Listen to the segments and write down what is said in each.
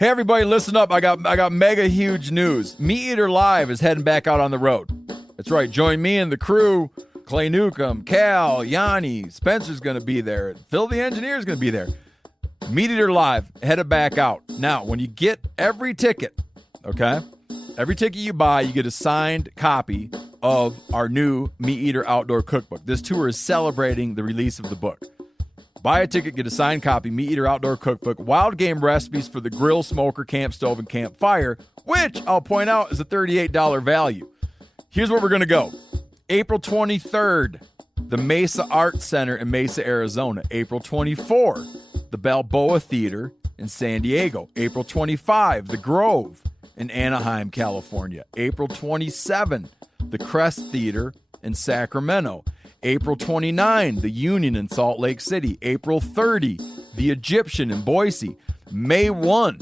Hey everybody, listen up. I got mega huge news. Meat Eater Live is heading back out on the road. That's right. Join me and the crew. Clay Newcomb, Cal, Yanni, Spencer's going to be there. Phil the Engineer's going to be there. Meat Eater Live, headed back out. Now, when you get every ticket, okay, every ticket you buy, you get a signed copy of our new Meat Eater Outdoor Cookbook. This tour is celebrating the release of the book. Buy a ticket, get a signed copy, Meat Eater Outdoor Cookbook, wild game recipes for the grill, smoker, camp stove, and campfire, which I'll point out is a $38 value. Here's where we're going to go. April 23rd, the Mesa Art Center in Mesa, Arizona. April 24, the Balboa Theater in San Diego. April 25, the Grove in Anaheim, California. April 27, the Crest Theater in Sacramento. April 29, the Union in Salt Lake City. April 30, the Egyptian in Boise. May 1,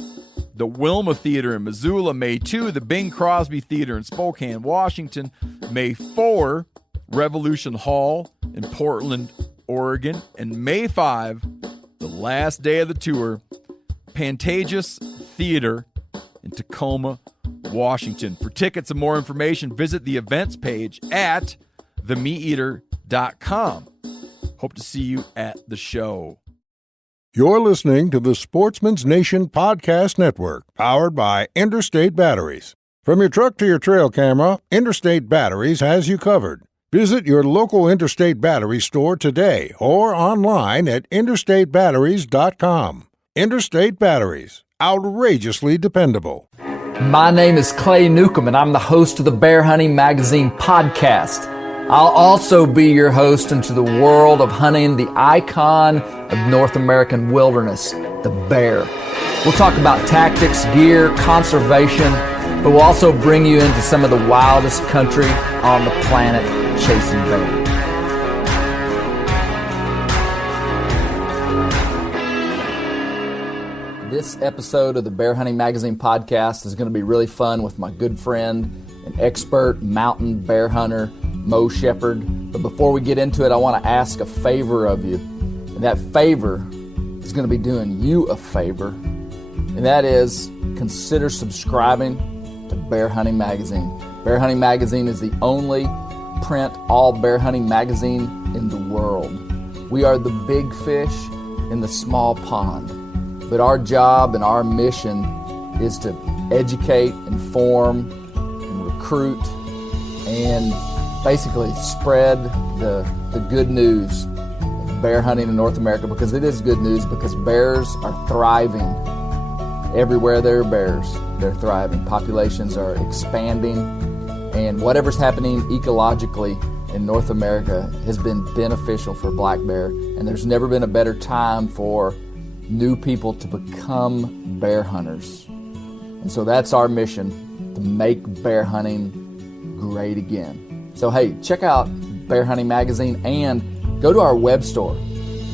the Wilma Theater in Missoula. May 2, the Bing Crosby Theater in Spokane, Washington. May 4, Revolution Hall in Portland, Oregon. And May 5, the last day of the tour, Pantages Theater in Tacoma, Washington. For tickets and more information, visit the events page at themeateater.com. Hope to see you at the show. You're listening to the Sportsman's Nation Podcast Network, powered by Interstate Batteries. From your truck to your trail camera, Interstate Batteries has you covered. Visit your local Interstate Battery store today or online at interstatebatteries.com. Interstate Batteries, outrageously dependable. My name is Clay Newcomb, and I'm the host of the Bear Hunting Magazine podcast. I'll also be your host into the world of hunting the icon of North American wilderness, the bear. We'll talk about tactics, gear, conservation, but we'll also bring you into some of the wildest country on the planet, chasing bear. This episode of the Bear Hunting Magazine podcast is going to be really fun with my good friend and expert mountain bear hunter, Mo Shepard. But before we get into it, I want to ask a favor of you. And that favor is going to be doing you a favor. And that is consider subscribing to Bear Hunting Magazine. Bear Hunting Magazine is the only print all bear hunting magazine in the world. We are the big fish in the small pond. But our job and our mission is to educate, inform, and recruit, and basically spread the good news of bear hunting in North America, because it is good news, because bears are thriving. Everywhere there are bears, they're thriving. Populations are expanding, and whatever's happening ecologically in North America has been beneficial for black bear, and there's never been a better time for new people to become bear hunters. And so that's our mission, to make bear hunting great again. So hey, check out Bear Hunting Magazine and go to our web store,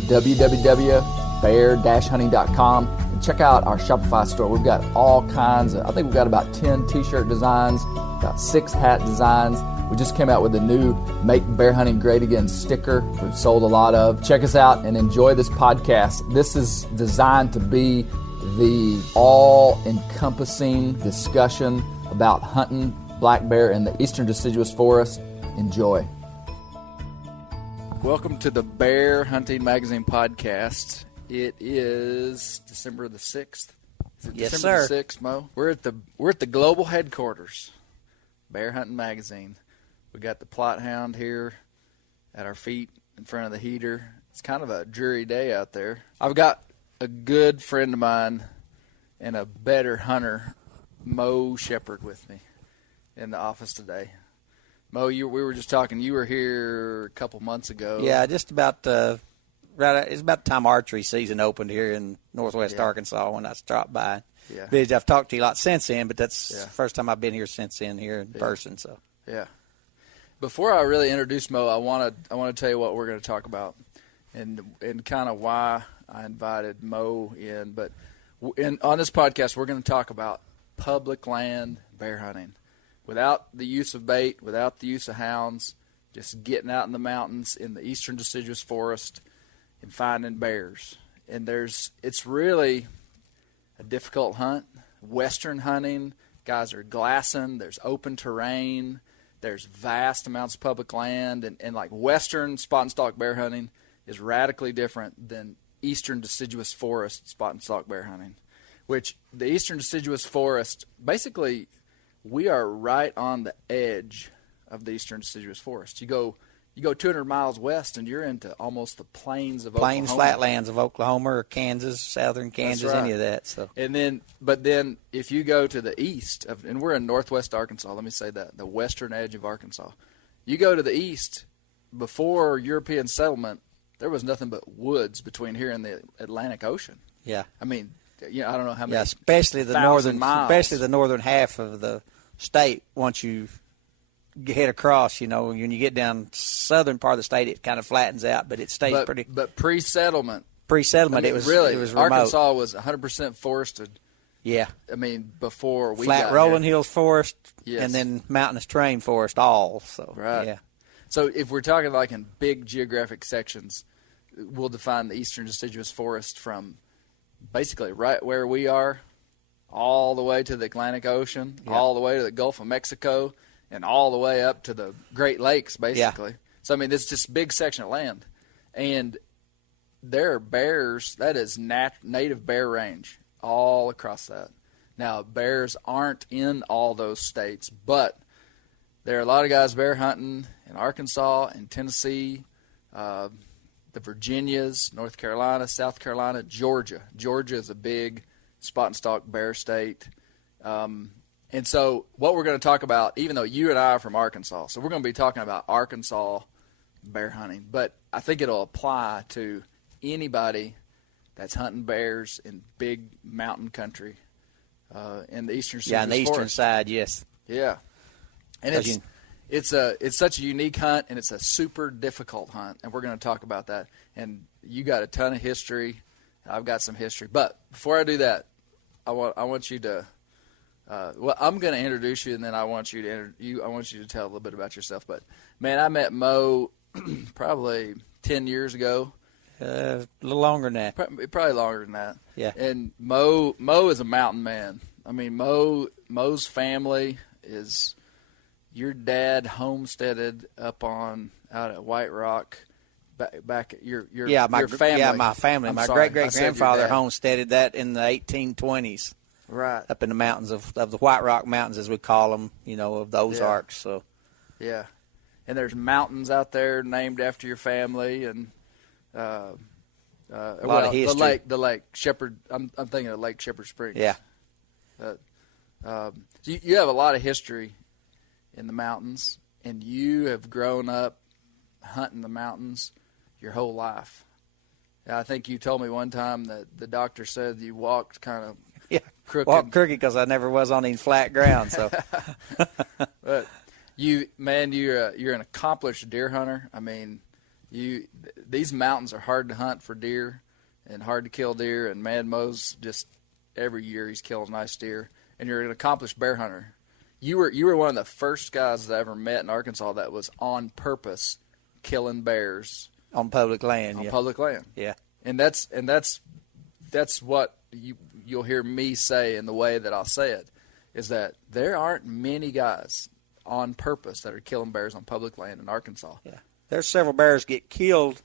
www.bear-hunting.com, and check out our Shopify store. We've got all kinds of, I think we've got about 10 t-shirt designs, about 6 hat designs. We just came out with a new Make Bear Hunting Great Again sticker we've sold a lot of. Check us out and enjoy this podcast. This is designed to be the all-encompassing discussion about hunting black bear in the Eastern Deciduous Forest. Enjoy. Welcome to the Bear Hunting Magazine podcast. It is December the 6th. Is it Yes, December sir. the 6th, Mo? We're at the global headquarters, Bear Hunting Magazine. We got the plot hound here at our feet in front of the heater. It's kind of a dreary day out there. I've got a good friend of mine and a better hunter, Mo Shepard, with me in the office today. Mo, we were just talking. You were here a couple months ago. Yeah, just about it's about the time archery season opened here in Northwest Arkansas when I stopped by. Yeah. I've talked to you a lot since then, but that's the first time I've been here since then here in person. So yeah. Before I really introduce Mo, I want to tell you what we're going to talk about, and kind of why I invited Mo in. But on this podcast, we're going to talk about public land bear hunting, without the use of bait, without the use of hounds, just getting out in the mountains in the Eastern Deciduous Forest and finding bears. And it's really a difficult hunt. Western hunting. Guys are glassing. There's open terrain. There's vast amounts of public land. And like Western spot-and-stalk bear hunting is radically different than Eastern Deciduous Forest spot-and-stalk bear hunting, which the Eastern Deciduous Forest, basically, we are right on the edge of the Eastern Deciduous Forest. You go 200 miles west, and you're into almost the plains of Plains, Oklahoma. flatlands of Oklahoma or Kansas, southern Kansas, right. any of that. So, But then if you go to the east, and we're in northwest Arkansas, let me say that, the western edge of Arkansas. You go to the east, before European settlement, there was nothing but woods between here and the Atlantic Ocean. yeah. I mean, I don't know how many. Yeah, especially the 1,000 miles. especially the northern half of the state. Once you head across, when you get down southern part of the state, it kind of flattens out, but it stays pretty. But pre-settlement, Pre-settlement, it was remote. Arkansas was 100% forested. Yeah, I mean, before we flat got rolling here. hills forest, Yes. and then mountainous terrain forest, all. So Right. yeah, So if we're talking like in big geographic sections, we'll define the Eastern Deciduous Forest from basically right where we are, all the way to the Atlantic Ocean, all the way to the Gulf of Mexico, and all the way up to the Great Lakes, basically. Yeah. So, I mean, it's just a big section of land. And there are bears, that is native bear range all across that. Now, bears aren't in all those states, but there are a lot of guys bear hunting in Arkansas and Tennessee, the Virginias, North Carolina, South Carolina, Georgia. Georgia is a big spot-and-stalk bear state. And so what we're going to talk about, even though you and I are from Arkansas, so we're going to be talking about Arkansas bear hunting, but I think it'll apply to anybody that's hunting bears in big mountain country in the Eastern Deciduous on the eastern Forest. side, yes. Yeah. And it's such a unique hunt, and it's a super difficult hunt, and we're going to talk about that. And you got a ton of history. I've got some history. But before I do that, I want you to I'm going to introduce you, and then I want you to tell a little bit about yourself. But man, I met Mo probably 10 years ago. A little longer than that. Probably longer than that. Yeah. And Mo is a mountain man. I mean, Mo's family is, your dad homesteaded out at White Rock. Back your family. Yeah, my family. I'm my sorry, great grandfather homesteaded that in the 1820s. Right. Up in the mountains of the White Rock Mountains, as we call them, of the Ozarks. So. Yeah, and there's mountains out there named after your family, and a lot of history. The Lake Shepherd. I'm thinking of Lake Shepherd Springs. Yeah. So you have a lot of history in the mountains, and you have grown up hunting the mountains your whole life. I think you told me one time that the doctor said you walked kind of crooked. Walked crooked because I never was on any flat ground. So, but you're an accomplished deer hunter. I mean, these mountains are hard to hunt for deer and hard to kill deer. And Mad Mo's just every year he's killing nice deer. And you're an accomplished bear hunter. You were one of the first guys that I ever met in Arkansas that was on purpose killing bears on public land. Public land. Yeah. And that's what you'll hear me say in the way that I'll say it, is that there aren't many guys on purpose that are killing bears on public land in Arkansas. Yeah. There's several bears get killed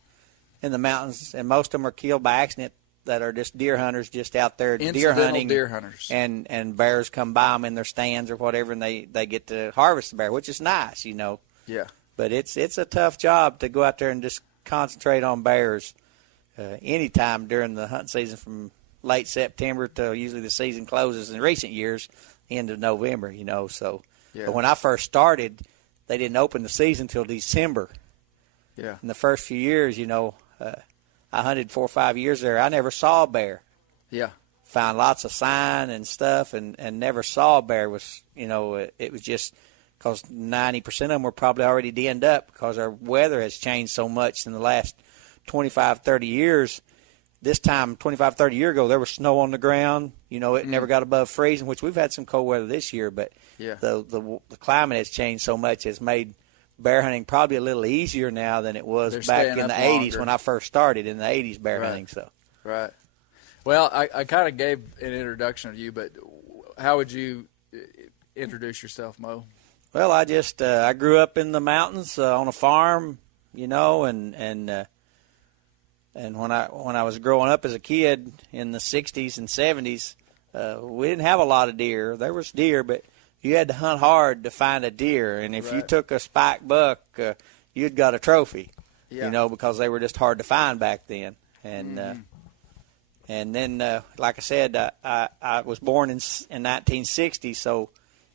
in the mountains, and most of them are killed by accident that are just deer hunters just out there deer hunting. Deer hunters. And bears come by them in their stands or whatever, and they get to harvest the bear, which is nice, Yeah. But it's a tough job to go out there and just concentrate on bears anytime during the hunting season from late September till usually the season closes in recent years, end of November, So, yeah. But when I first started, they didn't open the season till December. Yeah. In the first few years, I hunted 4 or 5 years there. I never saw a bear. Yeah. Found lots of sign and stuff, and never saw a bear. It was just because 90% of them were probably already denned up because our weather has changed so much in the last 25, 30 years. This time, 25, 30 years ago, there was snow on the ground. It never got above freezing, which we've had some cold weather this year, but the climate has changed so much, it's made bear hunting probably a little easier now than it was back in the 80s when I first started in the 80s bear hunting. So Right. Well, I kind of gave an introduction of you, but how would you introduce yourself, Mo? Well, I grew up in the mountains on a farm, and when I was growing up as a kid in the 60s and 70s, we didn't have a lot of deer. There was deer, but you had to hunt hard to find a deer, and if you took a spike buck, you'd got a trophy, because they were just hard to find back then. And and then, like I said, I was born in 1960, so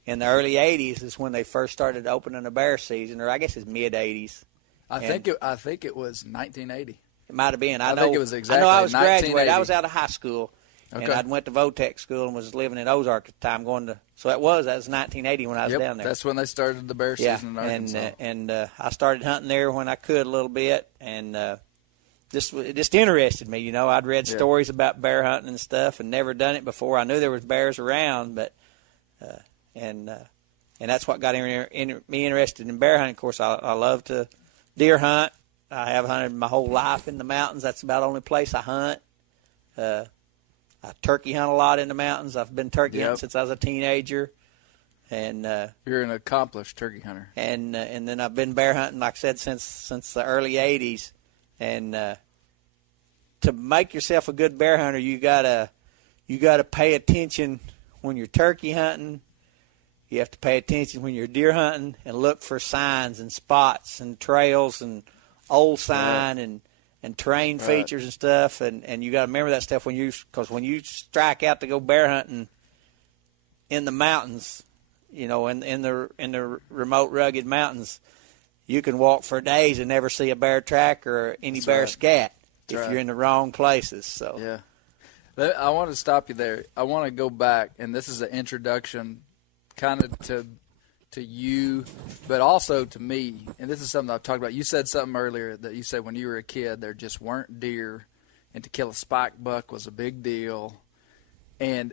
in the early 80s is when they first started opening a bear season, or I guess it's mid 80s. I think it was 1980. It might have been. I think it was exactly I know I was 1980. graduated. I was out of high school, Okay. and I went to Votech school and was living in Ozark at the time. That was 1980 when I was down there. That's when they started the bear season in Arkansas. and I started hunting there when I could a little bit, and it just interested me. I'd read stories about bear hunting and stuff, and never done it before. I knew there was bears around, but and that's what got me interested in bear hunting. Of course, I love to deer hunt. I have hunted my whole life in the mountains. That's about the only place I hunt. I turkey hunt a lot in the mountains. I've been turkey hunting since I was a teenager. And you're an accomplished turkey hunter. And then I've been bear hunting, like I said, since the early 80s. And to make yourself a good bear hunter, you gotta pay attention when you're turkey hunting. You have to pay attention when you're deer hunting and look for signs and spots and trails and old sign and terrain features and stuff. And you got to remember that stuff because when you strike out to go bear hunting in the mountains, in the remote, rugged mountains, you can walk for days and never see a bear track or any bear scat if you're in the wrong places. So yeah, I want to stop you there. I want to go back, and this is an introduction kind of to you, but also to me, and this is something I've talked about. You said something earlier that you said when you were a kid there just weren't deer, and to kill a spike buck was a big deal. And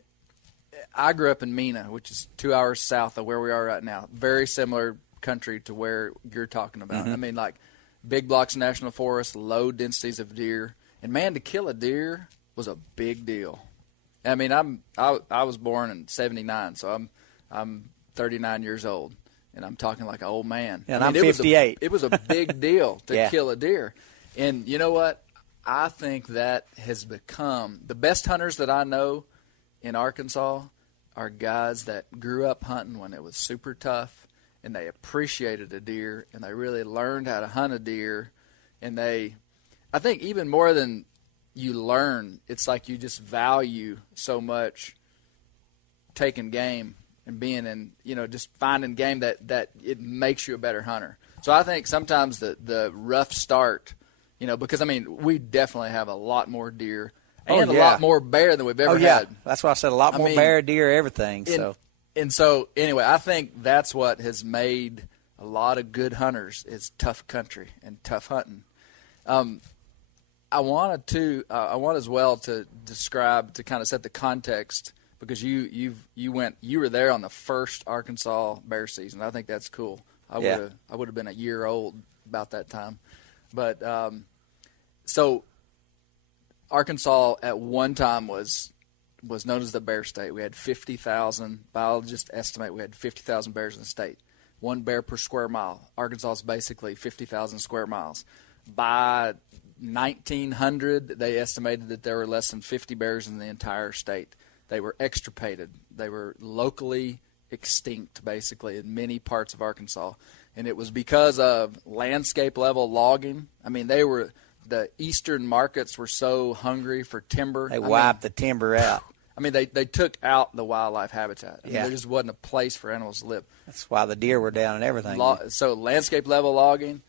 I grew up in Mena, which is 2 hours south of where we are right now. Very similar country to where you're talking about. I mean, like big blocks of national forest, low densities of deer, and man, to kill a deer was a big deal. I mean, I was born in '79, so I'm 39 years old, and I'm talking like an old man. Yeah, and I'm 58. It was a big deal to kill a deer. And you know what? I think that has become the best hunters that I know in Arkansas are guys that grew up hunting when it was super tough, and they appreciated a deer, and they really learned how to hunt a deer. And I think even more than you learn, it's like you just value so much taking game and being in, just finding game that it makes you a better hunter. So I think sometimes the rough start, because, I mean, we definitely have a lot more deer and a lot more bear than we've ever had. That's why I said a lot more bear, deer, everything. And so, anyway, I think that's what has made a lot of good hunters is tough country and tough hunting. I want as well to describe, to kind of set the context, because you were there on the first Arkansas bear season. I think that's cool. I would have been a year old about that time, but so Arkansas at one time was known as the bear state. We had 50,000. Biologists estimate we had 50,000 bears in the state. One bear per square mile. Arkansas is basically 50,000 square miles. By 1900, they estimated that there were less than 50 bears in the entire state. They were extirpated. They were locally extinct, basically, in many parts of Arkansas. And it was because of landscape-level logging. I mean, the eastern markets were so hungry for timber. They wiped the timber out. I mean, they took out the wildlife habitat. I mean, there just wasn't a place for animals to live. That's why the deer were down and everything. So landscape-level logging,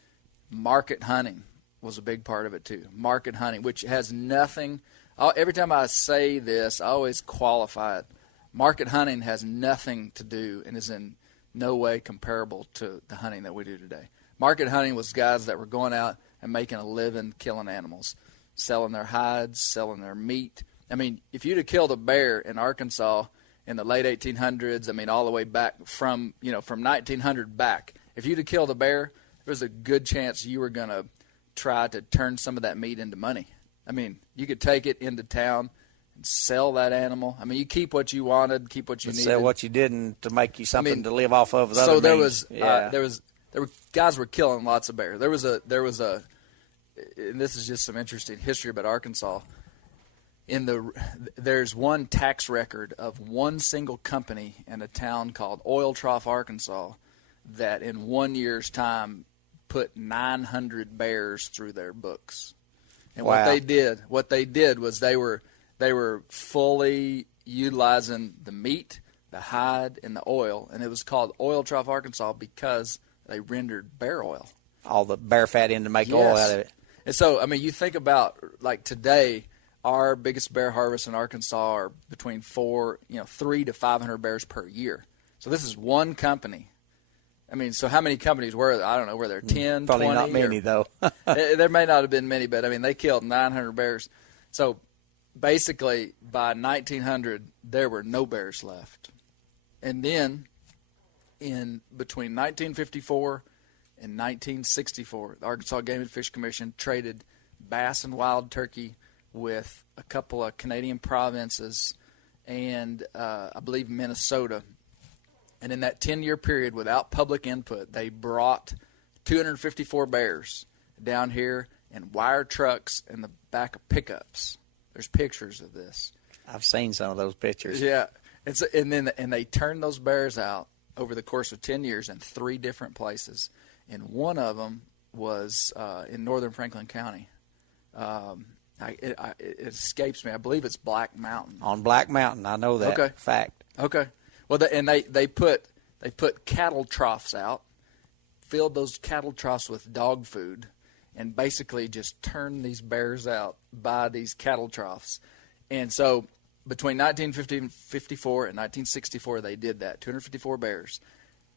market hunting was a big part of it, too. Market hunting, which has nothing – every time I say this, I always qualify it. Market hunting has nothing to do and is in no way comparable to the hunting that we do today. Market hunting was guys that were going out and making a living killing animals, selling their hides, selling their meat. I mean, if you'd have killed a bear in Arkansas in the late 1800s, I mean, all the way back from 1900 back, if you'd have killed a bear, there was a good chance you were going to try to turn some of that meat into money. I mean, you could take it into town, sell that animal. I mean, you keep what you wanted, keep what you needed. Sell what you didn't to make you something to live off of. So there were guys were killing lots of bears. There was a, and this is just some interesting history about Arkansas. There's one tax record of one single company in a town called Oil Trough, Arkansas, that in 1 year's time put 900 bears through their books. And wow. what they did was they were fully utilizing the meat, the hide, and the oil, and it was called Oil Trough, Arkansas, because they rendered bear oil. All the bear fat in to make oil out of it. And so, I mean, you think about, like, today, our biggest bear harvests in Arkansas are between 300 to 500 bears per year. So this is one company. I mean, so how many companies were there? I don't know. Were there 10, Probably 20? Not many, though. There may not have been many, but, I mean, they killed 900 bears. So basically, by 1900, there were no bears left. And then in between 1954 and 1964, the Arkansas Game and Fish Commission traded bass and wild turkey with a couple of Canadian provinces and I believe Minnesota. And in that 10-year period, without public input, they brought 254 bears down here in wire trucks in the back of pickups. There's pictures of this. I've seen some of those pictures. Yeah. And they turned those bears out over the course of 10 years in 3 different places. And one of them was in northern Franklin County. It escapes me. I believe it's Black Mountain. On Black Mountain, I know that. Okay. Fact. Okay. Well, they put cattle troughs out, filled those cattle troughs with dog food, and basically just turned these bears out by these cattle troughs. And so between 1954 and 1964, they did that, 254 bears.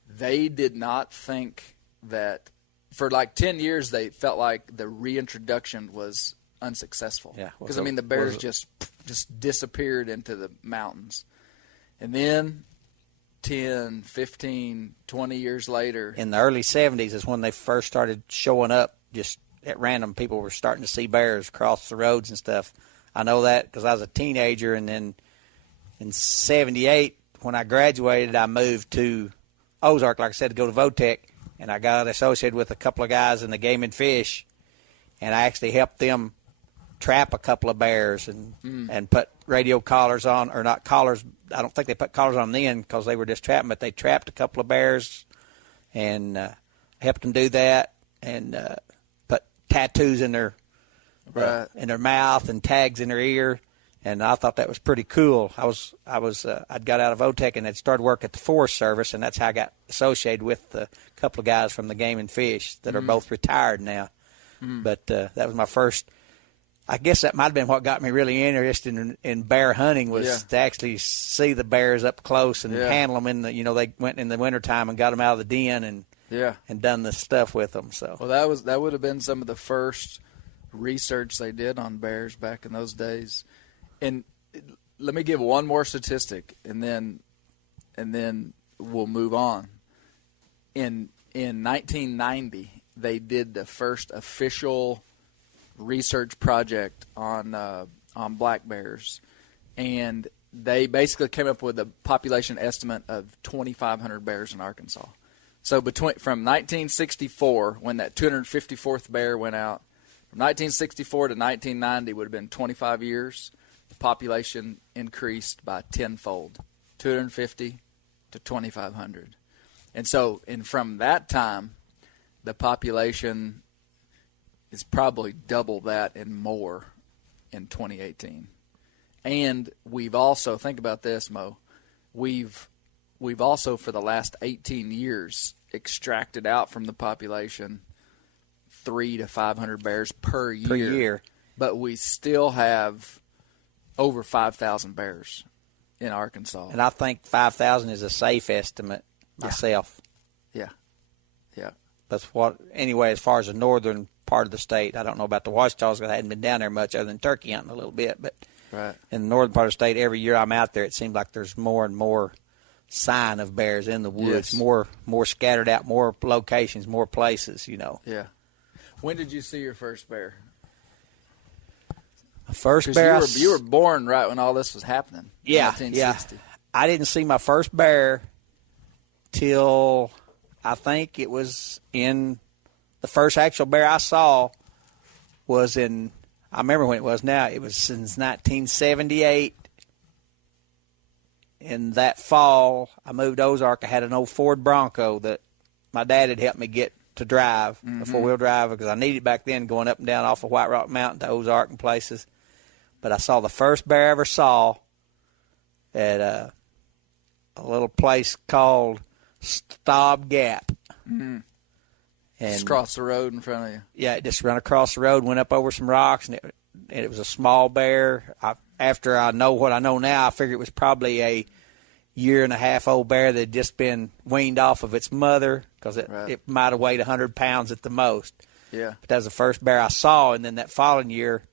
They did not think that for like 10 years they felt like the reintroduction was unsuccessful. Yeah. Because, I mean, the bears just disappeared into the mountains. And then 10, 15, 20 years later. In the early 70s is when they first started showing up just at random. People were starting to see bears cross the roads and stuff. I know that because I was a teenager, and then in 78, when I graduated, I moved to Ozark, like I said, to go to Votech, and I got associated with a couple of guys in the Game and Fish, and I actually helped them trap a couple of bears and put radio collars on, or not collars. I don't think they put collars on then because they were just trapping, but they trapped a couple of bears and helped them do that, and put tattoos in their in their mouth and tags in their ear, and I thought that was pretty cool. I'd got out of Votech and had started work at the Forest Service, and that's how I got associated with a couple of guys from the Game and Fish that are both retired now. But that was my first. I guess that might have been what got me really interested in bear hunting was to actually see the bears up close and handle them. They went in the wintertime and got them out of the den and done the stuff with them. So that would have been some of the first research they did on bears back in those days. And let me give one more statistic, and then we'll move on. In 1990, they did the first official research project on black bears, and they basically came up with a population estimate of 2,500 bears in Arkansas. So from 1964, when that 254th bear went out, from 1964 to 1990 would have been 25 years. The population increased by tenfold, 250 to 2,500, and from that time, the population is probably double that and more in 2018. And we've also, think about this, Mo, we've also for the last 18 years extracted out from the population 300 to 500 bears per year. But we still have over 5,000 bears in Arkansas. And I think 5,000 is a safe estimate myself. Yeah. That's anyway, as far as the northern part of the state, I don't know about the Washita's because I hadn't been down there much other than turkey hunting a little bit. But in the northern part of the state, every year I'm out there, it seems like there's more and more sign of bears in the woods, more scattered out, more locations, more places, Yeah. When did you see your first bear? My First 'Cause bear. you were born right when all this was happening. Yeah, 1960. yeah. I didn't see my first bear till I think it was in the first actual bear I saw was in. I remember when it was. Now it was since 1978. In that fall, I moved to Ozark. I had an old Ford Bronco that my dad had helped me get to drive, a four-wheel drive, because I needed it back then going up and down off of White Rock Mountain to Ozark and places. But I saw the first bear I ever saw at a little place called Staub Gap. Mm-hmm. And Just across the road in front of you. yeah, it just ran across the road, went up over some rocks, and it was a small bear. After I know what I know now, I figure it was probably a 1.5 year old bear that had just been weaned off of its mother, because it might have weighed 100 pounds at the most. Yeah. But that was the first bear I saw, and then that following year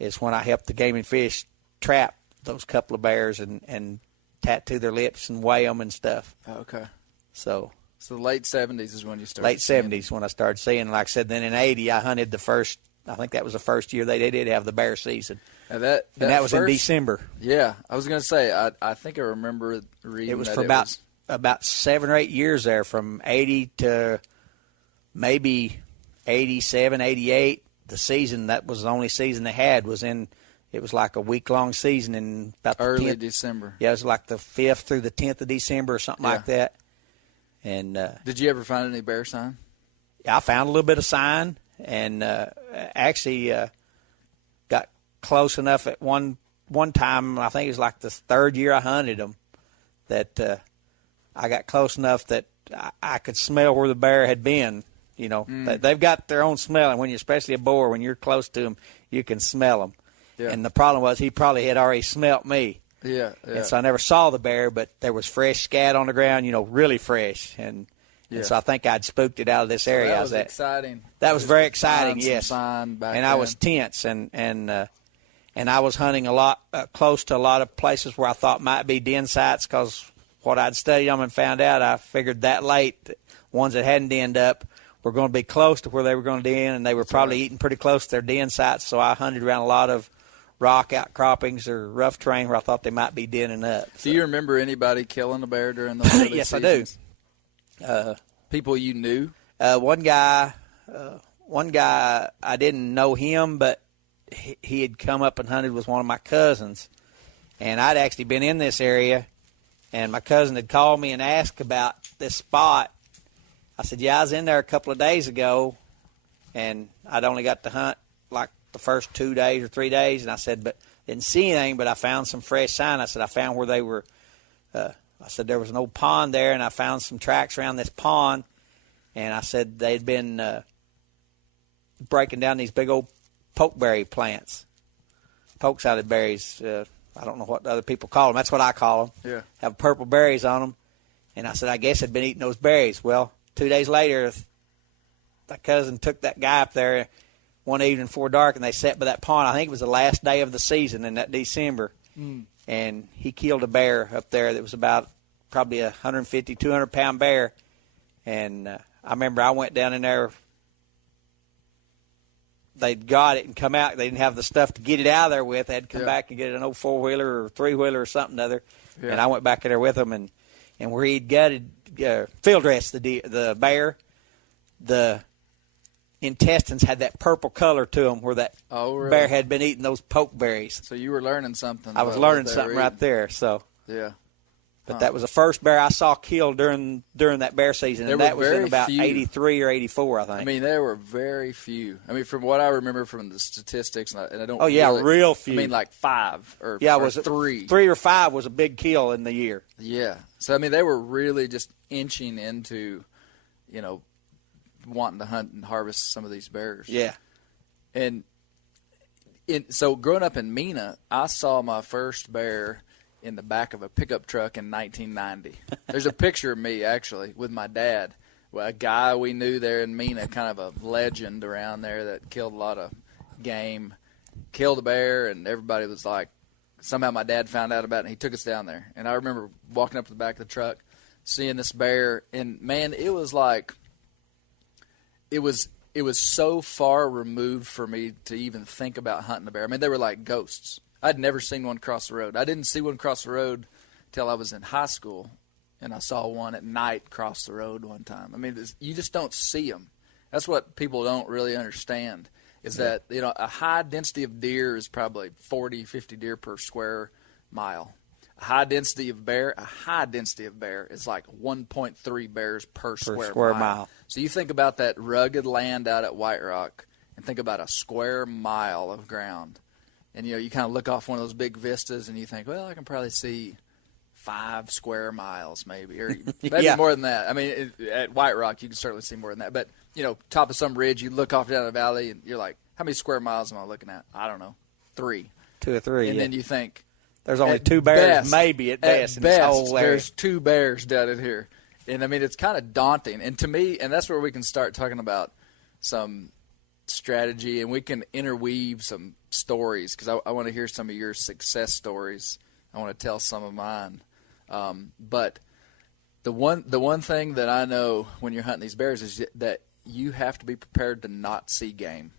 is when I helped the Game and Fish trap those couple of bears and tattoo their lips and weigh them and stuff. Okay. So the late 70s is when you started. Late 70s when I started seeing. Like I said, then in 80 I hunted the first. I think that was the first year they did have the bear season. And that was in December. Yeah, I was going to say, I think I remember reading it was that for about 7 or 8 years there, from 80 to maybe 87, 88. The season, that was the only season they had, it was like a week-long season in about the early 10th. December. Yeah, it was like the 5th through the 10th of December or something like that. And did you ever find any bear sign? I found a little bit of sign, and actually got close enough at one time. I think it was like the 3rd year I hunted them, that I got close enough that I could smell where the bear had been. You know, they've got their own smell, and when you, especially a boar, when you're close to them, you can smell them. Yeah. And the problem was he probably had already smelt me. Yeah. And so I never saw the bear, but there was fresh scat on the ground, really fresh. And so I think I'd spooked it out of this area. That was exciting. That was very exciting, yes. And I was tense, and I was hunting a lot, close to a lot of places where I thought might be den sites, because what I'd studied them and found out, I figured that late, ones that hadn't denned up were going to be close to where they were going to den, and they were probably eating pretty close to their den sites. So I hunted around a lot of rock outcroppings or rough terrain where I thought they might be denning up. So. Do you remember anybody killing a bear during those early Yes, seasons? I do. People you knew? One guy, I didn't know him, but he had come up and hunted with one of my cousins, and I'd actually been in this area, and my cousin had called me and asked about this spot. I said, yeah, I was in there a couple of days ago, and I'd only got to hunt like the first 2 days or 3 days, and I said, but didn't see anything, but I found some fresh sign. I said, I found where they were, I said, there was an old pond there, and I found some tracks around this pond, and I said they'd been breaking down these big old pokeberry plants, poke-sided berries. I don't know what other people call them. That's what I call them. Yeah. Have purple berries on them. And I said, I guess I'd been eating those berries. Well, 2 days later, my cousin took that guy up there one evening before dark, and they sat by that pond. I think it was the last day of the season in that December. And he killed a bear up there that was about probably 150, 200-pound bear. And I remember I went down in there. They'd got it and come out. They didn't have the stuff to get it out of there with. They had to come back and get an old 4-wheeler or 3-wheeler or something other. Yeah. And I went back in there with them, and where he'd gutted, field dressed the bear, the intestines had that purple color to them where that bear had been eating those pokeberries. So you were learning something. I was learning something right there. So yeah. But that was the first bear I saw killed during that bear season, and that was in about 83 or 84, I think. I mean, there were very few. I mean, from what I remember from the statistics, and I don't. Oh yeah, real few. I mean, like 5 or was 3. 3 or 5 was a big kill in the year. Yeah. So I mean, they were really just inching into, wanting to hunt and harvest some of these bears. Yeah. And so growing up in Mena, I saw my first bear in the back of a pickup truck in 1990. There's a picture of me, actually, with my dad. Well, a guy we knew there in Mena, kind of a legend around there that killed a lot of game, killed a bear, and everybody was like, somehow my dad found out about it, and he took us down there. And I remember walking up to the back of the truck, seeing this bear, and, man, it was like, it was it was so far removed for me to even think about hunting a bear. I mean, they were like ghosts. I'd never seen one cross the road. I didn't see one cross the road till I was in high school, and I saw one at night cross the road one time. I mean, you just don't see them. That's what people don't really understand, is that, you know, a high density of deer is probably 40, 50 deer per square mile. A high density of bear is like 1.3 bears per square mile. So you think about that rugged land out at White Rock and think about a square mile of ground. And, you know, you kind of look off one of those big vistas and you think, well, I can probably see 5 square miles maybe, or maybe more than that. I mean, at White Rock, you can certainly see more than that. But, you know, top of some ridge, you look off down the valley and you're like, how many square miles am I looking at? I don't know, 3. 2 or 3. And then you think, there's only 2 bears, maybe at best, in this whole area. There's 2 bears down in here. And, I mean, it's kind of daunting. And to me, and that's where we can start talking about some strategy, and we can interweave some stories, because I want to hear some of your success stories. I want to tell some of mine. But the one thing that I know when you're hunting these bears is that you have to be prepared to not see game.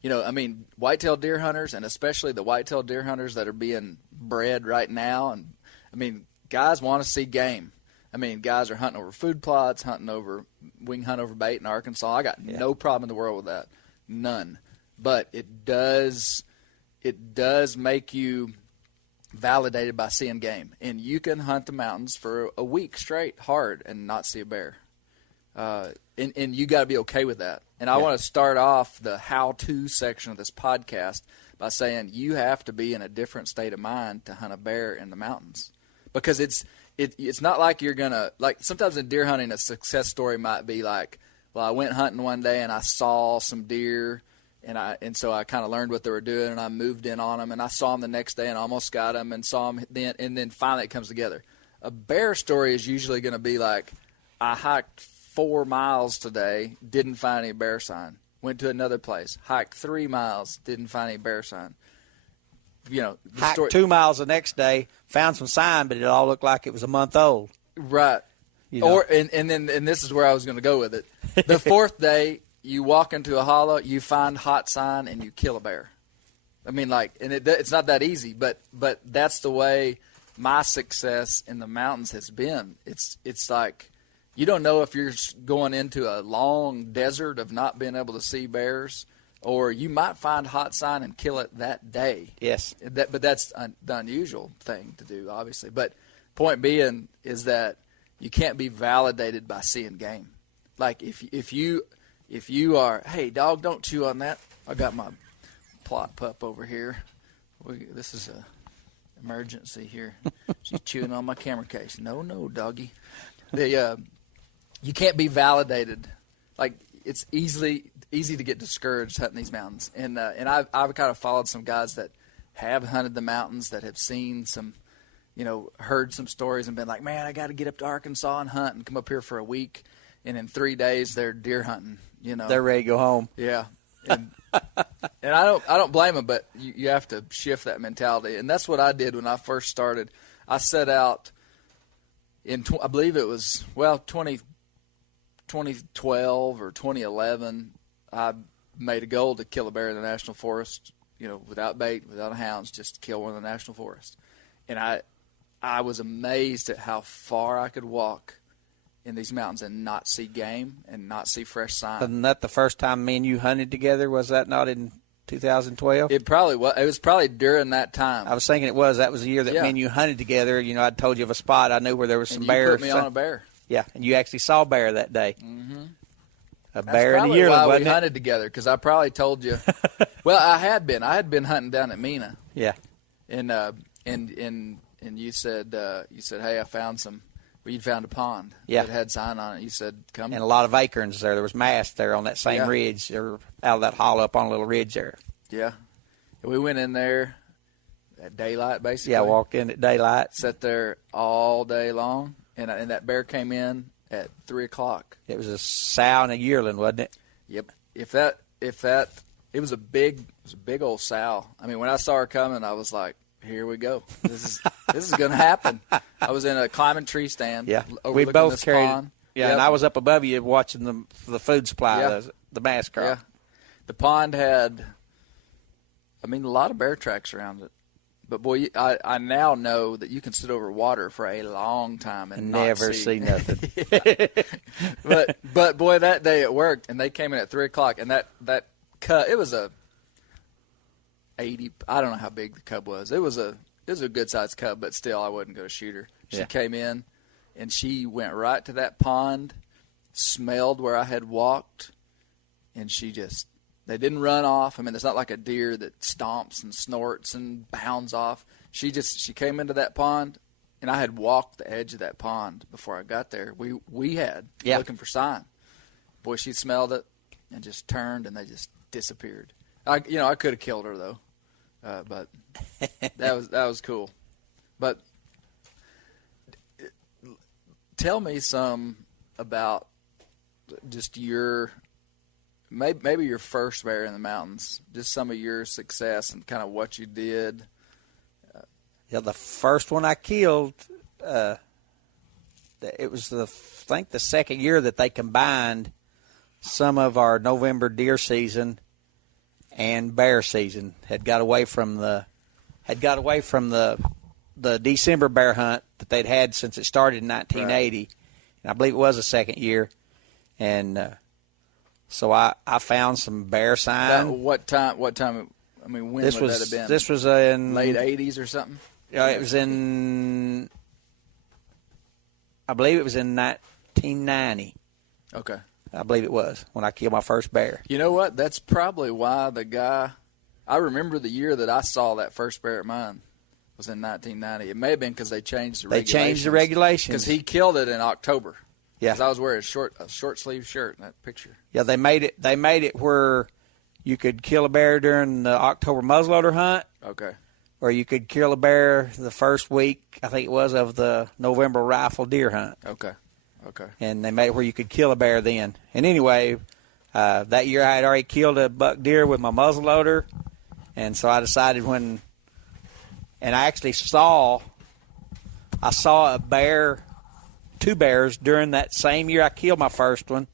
You know, I mean, whitetail deer hunters, and especially the whitetail deer hunters that are being bred right now, and I mean, guys want to see game. I mean, guys are hunting over food plots, we can hunt over bait in Arkansas. I got no problem in the world with that, none. But it does make you validated by seeing game, and you can hunt the mountains for a week straight hard and not see a bear. And you got to be okay with that. And I want to start off the how-to section of this podcast by saying you have to be in a different state of mind to hunt a bear in the mountains, because it's not like you're gonna, like, sometimes in deer hunting a success story might be like, well, I went hunting one day and I saw some deer, and so I kind of learned what they were doing, and I moved in on them, and I saw them the next day and almost got them, and saw them then, and then finally it comes together. A bear story is usually going to be like, I hiked 4 miles today, didn't find any bear sign. Went to another place, hiked 3 miles, didn't find any bear sign. You know, hiked 2 miles the next day, found some sign, but it all looked like it was a month old. Right. You know? And this is where I was going to go with it. The 4th day, you walk into a hollow, you find hot sign, and you kill a bear. I mean, like, and it's not that easy, but that's the way my success in the mountains has been. It's like, you don't know if you're going into a long desert of not being able to see bears, or you might find hot sign and kill it that day. Yes. But that's the unusual thing to do, obviously. But point being is that you can't be validated by seeing game. Like, if you are, hey, dog, don't chew on that. I got my plot pup over here. This is a emergency here. She's chewing on my camera case. No, doggy. You can't be validated. Like, it's easy to get discouraged hunting these mountains. And I've kind of followed some guys that have hunted the mountains, that have seen some, you know, heard some stories and been like, man, I got to get up to Arkansas and hunt, and come up here for a week. And in 3 days, they're deer hunting. You know, they're ready to go home. Yeah. And I don't blame them, but you have to shift that mentality. And that's what I did when I first started. I set out I believe it was, 2012 or 2011, I made a goal to kill a bear in the national forest, you know, without bait, without hounds, just to kill one in the national forest. And I was amazed at how far I could walk in these mountains and not see game and not see fresh sign. Wasn't that the first time me and you hunted together? Was that not in 2012? It probably was. It was probably during that time. I was thinking it was. That was the year that me and you hunted together. You know, I told you of a spot. I knew where there was some bears. You put me on a bear. Yeah, and you actually saw a bear that day. Mm-hmm. A bear in the yearling, why wasn't we it? hunted together, because I probably told you. Well, I had been hunting down at Mina. Yeah. And you said, hey, I found some. Well, you'd found a pond that had sign on it. You said, come. And a lot of acorns there. There was mast there on that same ridge, or out of that hollow up on a little ridge there. Yeah. And we went in there at daylight, basically. Yeah, walked in at daylight. Sat there all day long, and that bear came in at 3 o'clock. It was a sow and a yearling, wasn't it? Yep. It was a big old sow. I mean, when I saw her coming, I was like, here we go. This is going to happen. I was in a climbing tree stand. Yeah, overlooking this pond. Yeah, Yep. and I was up above you watching the food supply, Yeah. the mass crop. Yeah. The pond had, a lot of bear tracks around it. But, boy, I now know that you can sit over water for a long time and never not see nothing. But, boy, that day it worked, and they came in at 3 o'clock, and that cut, it was a 80, I don't know how big the cub was. It was a good-sized cub, but still I wasn't going to shoot her. She came in, and she went right to that pond, smelled where I had walked, and they didn't run off. It's not like a deer that stomps and snorts and bounds off. She came into that pond, and I had walked the edge of that pond before I got there. We had looking for sign. Boy, she smelled it and just turned, and they just disappeared. I could have killed her though, but that was cool. But tell me some about just maybe your first bear in the mountains, just some of your success and kind of what you did. Yeah, the first one I killed, it was I think the second year that they combined some of our November deer season and bear season. Had got away from the December bear hunt that they'd had since it started in 1980, right. And I believe it was the second year, and so I found some bear sign. What time? When would that have been? This was in late 80s or something. Yeah, it was in. I believe it was in 1990. Okay. I believe it was when I killed my first bear. You know what? That's probably why the guy. I remember the year that I saw that first bear at mine was in 1990. It may have been because they changed the regulations. They changed the regulations because he killed it in October. Yeah, because I was wearing a short sleeve shirt in that picture. Yeah, they made it where you could kill a bear during the October muzzleloader hunt. Okay. Or you could kill a bear the first week, I think it was, of the November rifle deer hunt. Okay. And they made it where you could kill a bear then. And anyway, that year I had already killed a buck deer with my muzzleloader, and so I decided and I actually saw a bear, 2 bears during that same year I killed my first one,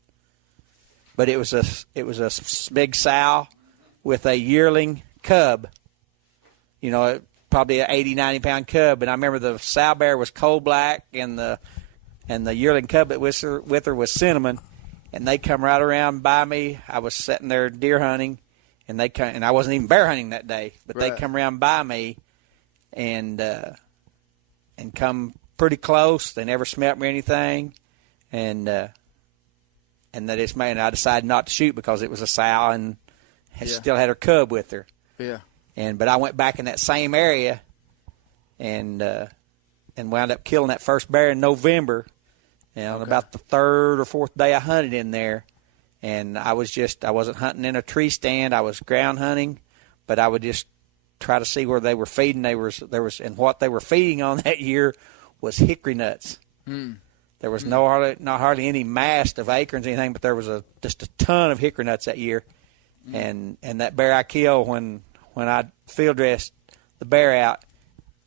but it was a big sow with a yearling cub. Probably an 80, 90-pound cub. And I remember the sow bear was coal black, and the yearling cub that with her was cinnamon. And they come right around by me. I was sitting there deer hunting, and I wasn't even bear hunting that day. But right. They come around by me, and come pretty close. They never smelt me or anything, and they just made. And I decided not to shoot because it was a sow and still had her cub with her. Yeah. But I went back in that same area and wound up killing that first bear in November. On about the 3rd or 4th day I hunted in there, and I wasn't hunting in a tree stand. I was ground hunting, but I would just try to see where they were feeding. And what they were feeding on that year was hickory nuts. There was not hardly any mast of acorns or anything, but there was just a ton of hickory nuts that year. And that bear I killed when I field dressed the bear out,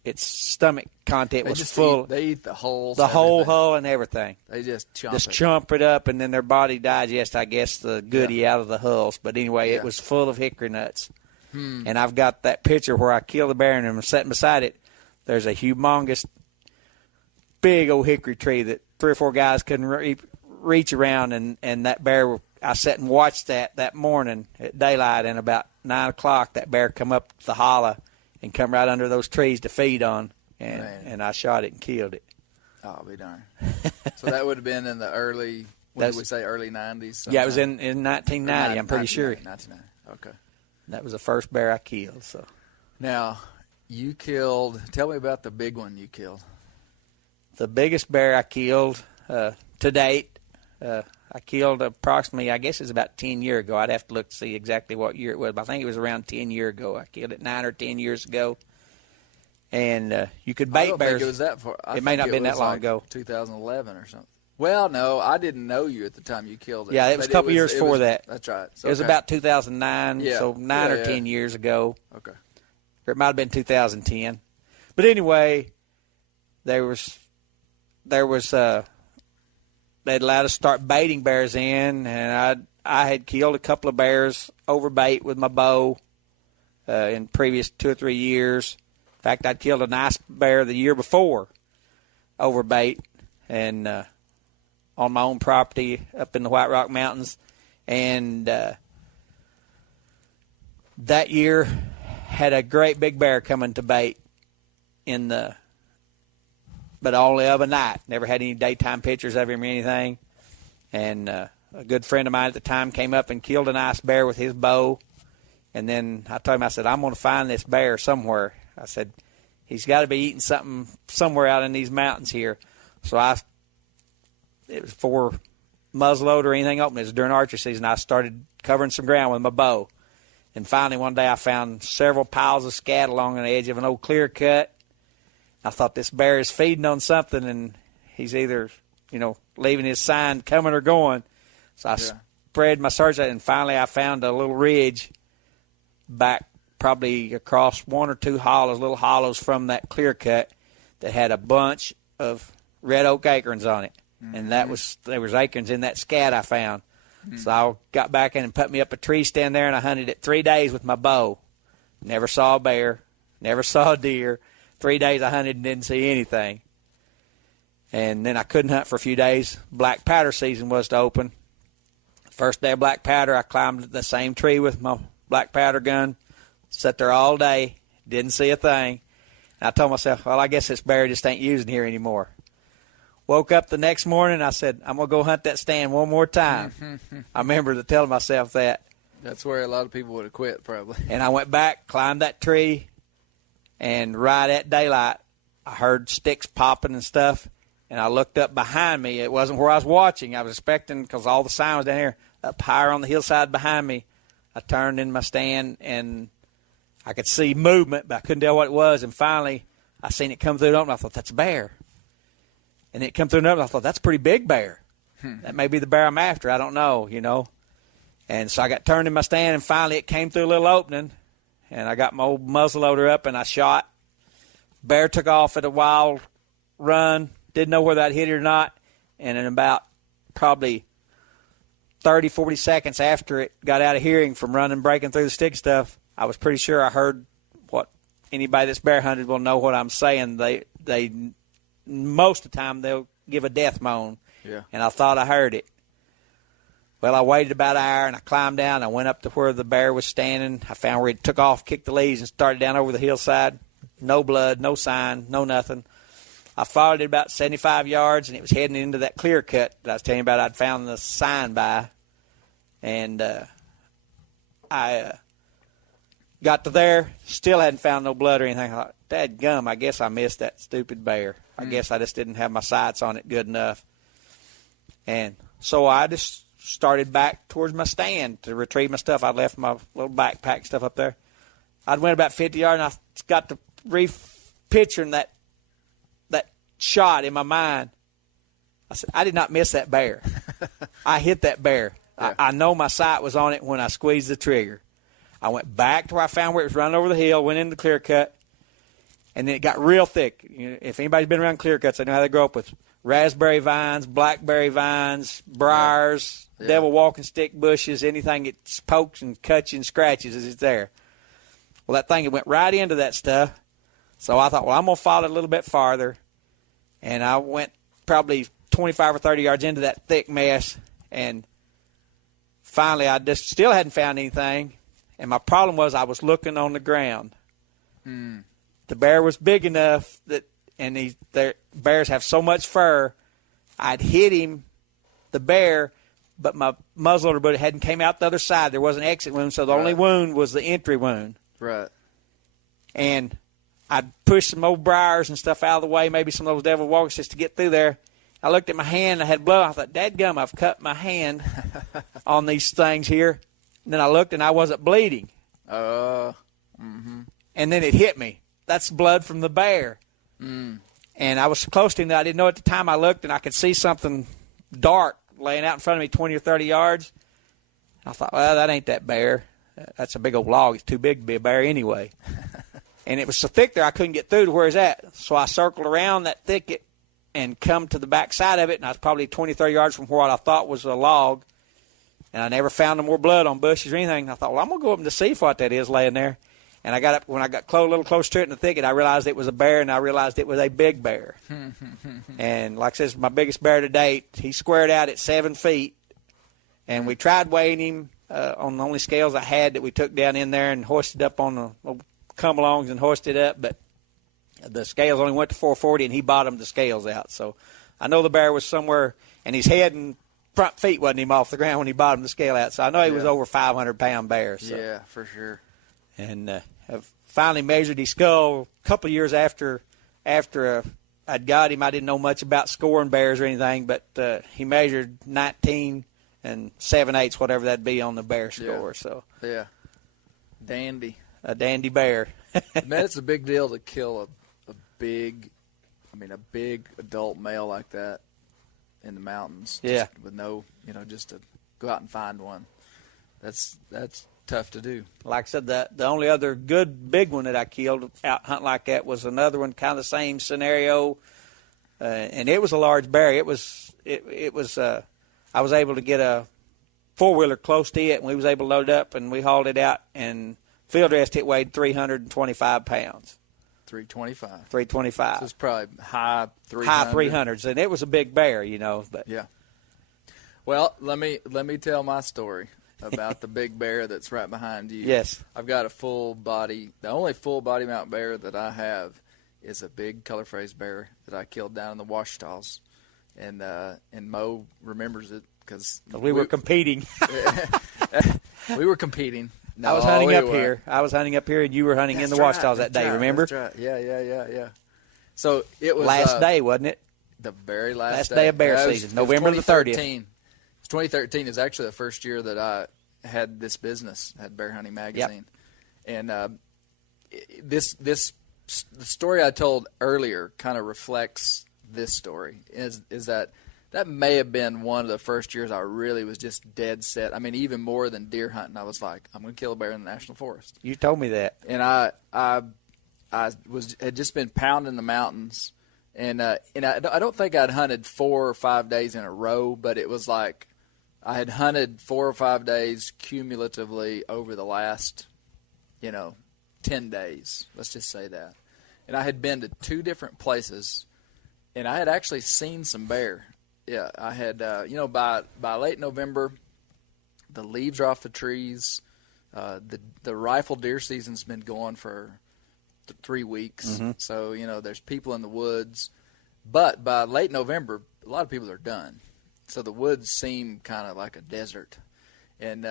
its stomach content was full. They eat the whole hull and everything. They just chomp it up, and then their body digests, I guess, the goodie out of the hulls. But anyway, it was full of hickory nuts. And I've got that picture where I killed the bear, and I'm sitting beside it. There's a humongous, big old hickory tree that 3 or 4 guys couldn't reach around, and that bear, I sat and watched that morning at daylight, and about 9 o'clock, that bear come up the hollow and come right under those trees to feed on, and I shot it and killed it. Oh, I'll be darned. So that would have been in the early, did we say early 90s? Sometime? Yeah, it was in 1990, I'm pretty sure. 1990, okay. That was the first bear I killed. So now, tell me about the big one you killed. The biggest bear I killed to date, I killed approximately, I guess it was about 10 years ago. I'd have to look to see exactly what year it was, but I think it was around 10 years ago. I killed it 9 or 10 years ago. And you could bait bears. I don't think it was that far. It may not have been that long ago. 2011 or something. Well, no, I didn't know you at the time you killed it. Yeah, it was a couple years before that. That's right. So, it was about 2009, so 9 or 10 years ago. Okay. Or it might have been 2010. But anyway, there was they'd allowed us to start baiting bears in, and I had killed a couple of bears over bait with my bow in previous 2 or 3 years. In fact, I'd killed a nice bear the year before over bait and on my own property up in the White Rock Mountains. And that year had a great big bear coming to bait but only of a night. Never had any daytime pictures of him or anything. And a good friend of mine at the time came up and killed a nice bear with his bow. And then I told him, I said, I'm going to find this bear somewhere. I said, he's got to be eating something somewhere out in these mountains here. So it was before muzzleloader or anything open. It was during archery season. I started covering some ground with my bow. And finally one day I found several piles of scat along the edge of an old clear cut. I thought this bear is feeding on something, and he's either, leaving his sign coming or going. So I spread my search out, and finally I found a little ridge back probably across 1 or 2 little hollows from that clear cut that had a bunch of red oak acorns on it. Mm-hmm. And there was acorns in that scat I found. Mm-hmm. So I got back in and put me up a tree stand there, and I hunted it 3 days with my bow. Never saw a bear, never saw a deer. 3 days I hunted and didn't see anything. And then I couldn't hunt for a few days. Black powder season was to open. First day of black powder, I climbed the same tree with my black powder gun, sat there all day, didn't see a thing. And I told myself, well, I guess this bear just ain't using here anymore. Woke up the next morning, I said, I'm going to go hunt that stand one more time. I remember telling myself that. That's where a lot of people would have quit, probably. And I went back, climbed that tree, and right at daylight, I heard sticks popping and stuff, and I looked up behind me. It wasn't where I was watching. I was expecting, because all the sign was down here, up higher on the hillside behind me. I turned in my stand, and I could see movement, but I couldn't tell what it was. And finally, I seen it come through the opening. I thought, that's a bear. And it come through the opening. I thought, that's a pretty big bear. That may be the bear I'm after. I don't know, And so I got turned in my stand, and finally it came through a little opening. And I got my old muzzleloader up, and I shot. Bear took off at a wild run. Didn't know whether I'd hit it or not. And in about probably 30, 40 seconds after it got out of hearing from running, breaking through the stick stuff, I was pretty sure I heard what anybody that's bear hunted will know what I'm saying. They most of the time they'll give a death moan. Yeah. And I thought I heard it. Well, I waited about an hour, and I climbed down. I went up to where the bear was standing. I found where it took off, kicked the leaves, and started down over the hillside. No blood, no sign, no nothing. I followed it about 75 yards, and it was heading into that clear cut that I was telling you about I'd found the sign by. And I got to there, still hadn't found no blood or anything. I thought, dadgum, I guess I missed that stupid bear. I guess I just didn't have my sights on it good enough. And so I just started back towards my stand to retrieve my stuff. I left my little backpack stuff up there. I'd went about 50 yards, and I got to picturing that shot in my mind. I said, I did not miss that bear. I hit that bear. Yeah. I know my sight was on it when I squeezed the trigger. I went back to where I found where it was running over the hill, went in the clear cut, and then it got real thick. If anybody's been around clear cuts, they know how they grow up with raspberry vines, blackberry vines, briars, devil walking stick bushes, anything that pokes and cuts you and scratches is there. Well, that thing went right into that stuff. So I thought, well, I'm going to follow it a little bit farther. And I went probably 25 or 30 yards into that thick mess. And finally, I just still hadn't found anything. And my problem was I was looking on the ground. The bear was big enough that, and bears have so much fur, I'd hit him, the bear, but my muzzleloader bullet hadn't came out the other side. There was an exit wound, so the only wound was the entry wound. Right. And I'd push some old briars and stuff out of the way, maybe some of those devil walkers just to get through there. I looked at my hand, I had blood. I thought, dadgum, I've cut my hand on these things here. And then I looked, and I wasn't bleeding. And then it hit me. That's blood from the bear. And I was so close to him that I didn't know at the time. I looked, and I could see something dark laying out in front of me 20 or 30 yards. I thought, well, that ain't that bear. That's a big old log. It's too big to be a bear anyway. And it was so thick there I couldn't get through to where it's at. So I circled around that thicket and come to the back side of it, and I was probably 20, 30 yards from what I thought was a log, and I never found no more blood on bushes or anything. I thought, well, I'm going to go up and to see what that is laying there. And I got up, when I got a little closer to it in the thicket, I realized it was a bear, and I realized it was a big bear. And like I said, it's my biggest bear to date. He squared out at 7 feet, and we tried weighing him on the only scales I had that we took down in there and hoisted up on the come-alongs and hoisted up, but the scales only went to 440, and he bottomed the scales out. So I know the bear was somewhere, and his head and front feet wasn't him off the ground when he bottomed the scale out. So I know he was over 500-pound bear. So. Yeah, for sure. And I've finally measured his skull a couple of years after I'd got him. I didn't know much about scoring bears or anything, but he measured 19 and 7/8, whatever that'd be on the bear score. Yeah. So yeah, dandy. A dandy bear. Man, it's a big deal to kill a big adult male like that in the mountains. Yeah. With no, just to go out and find one. That's tough to do. Like I said, the only other good big one that I killed out hunting like that was another one, kind of the same scenario, and it was a large bear. It was I was able to get a 4-wheeler close to it, and we was able to load it up, and we hauled it out, and field dressed it weighed 325 pounds. 325. 325. So it's probably high 300. High 300s, and it was a big bear, But yeah. Well, let me tell my story about the big bear that's right behind you. Yes. I've got the only full body mount bear that I have is a big color phase bear that I killed down in the Washita's. And Mo remembers it because we were competing. We were competing. No, I was hunting up here. I was hunting up here, and you were hunting in the Washita's that day, remember? That's right. Yeah. So it was last day, wasn't it? The very last day of bear season, November the 30th. 2013 is actually the first year that I had this business, had Bear Hunting Magazine. Yep. And the story I told earlier kind of reflects this story, is that may have been one of the first years I really was just dead set. I mean, even more than deer hunting, I was like, I'm going to kill a bear in the national forest. You told me that. And I had just been pounding the mountains, and I don't think I'd hunted 4 or 5 days in a row, but it was like I had hunted 4 or 5 days cumulatively over the last, 10 days. Let's just say that. And I had been to 2 different places, and I had actually seen some bear. Yeah, I had, by late November, the leaves are off the trees. The rifle deer season's been going for 3 weeks. Mm-hmm. So, there's people in the woods. But by late November, a lot of people are done. So the woods seem kind of like a desert. And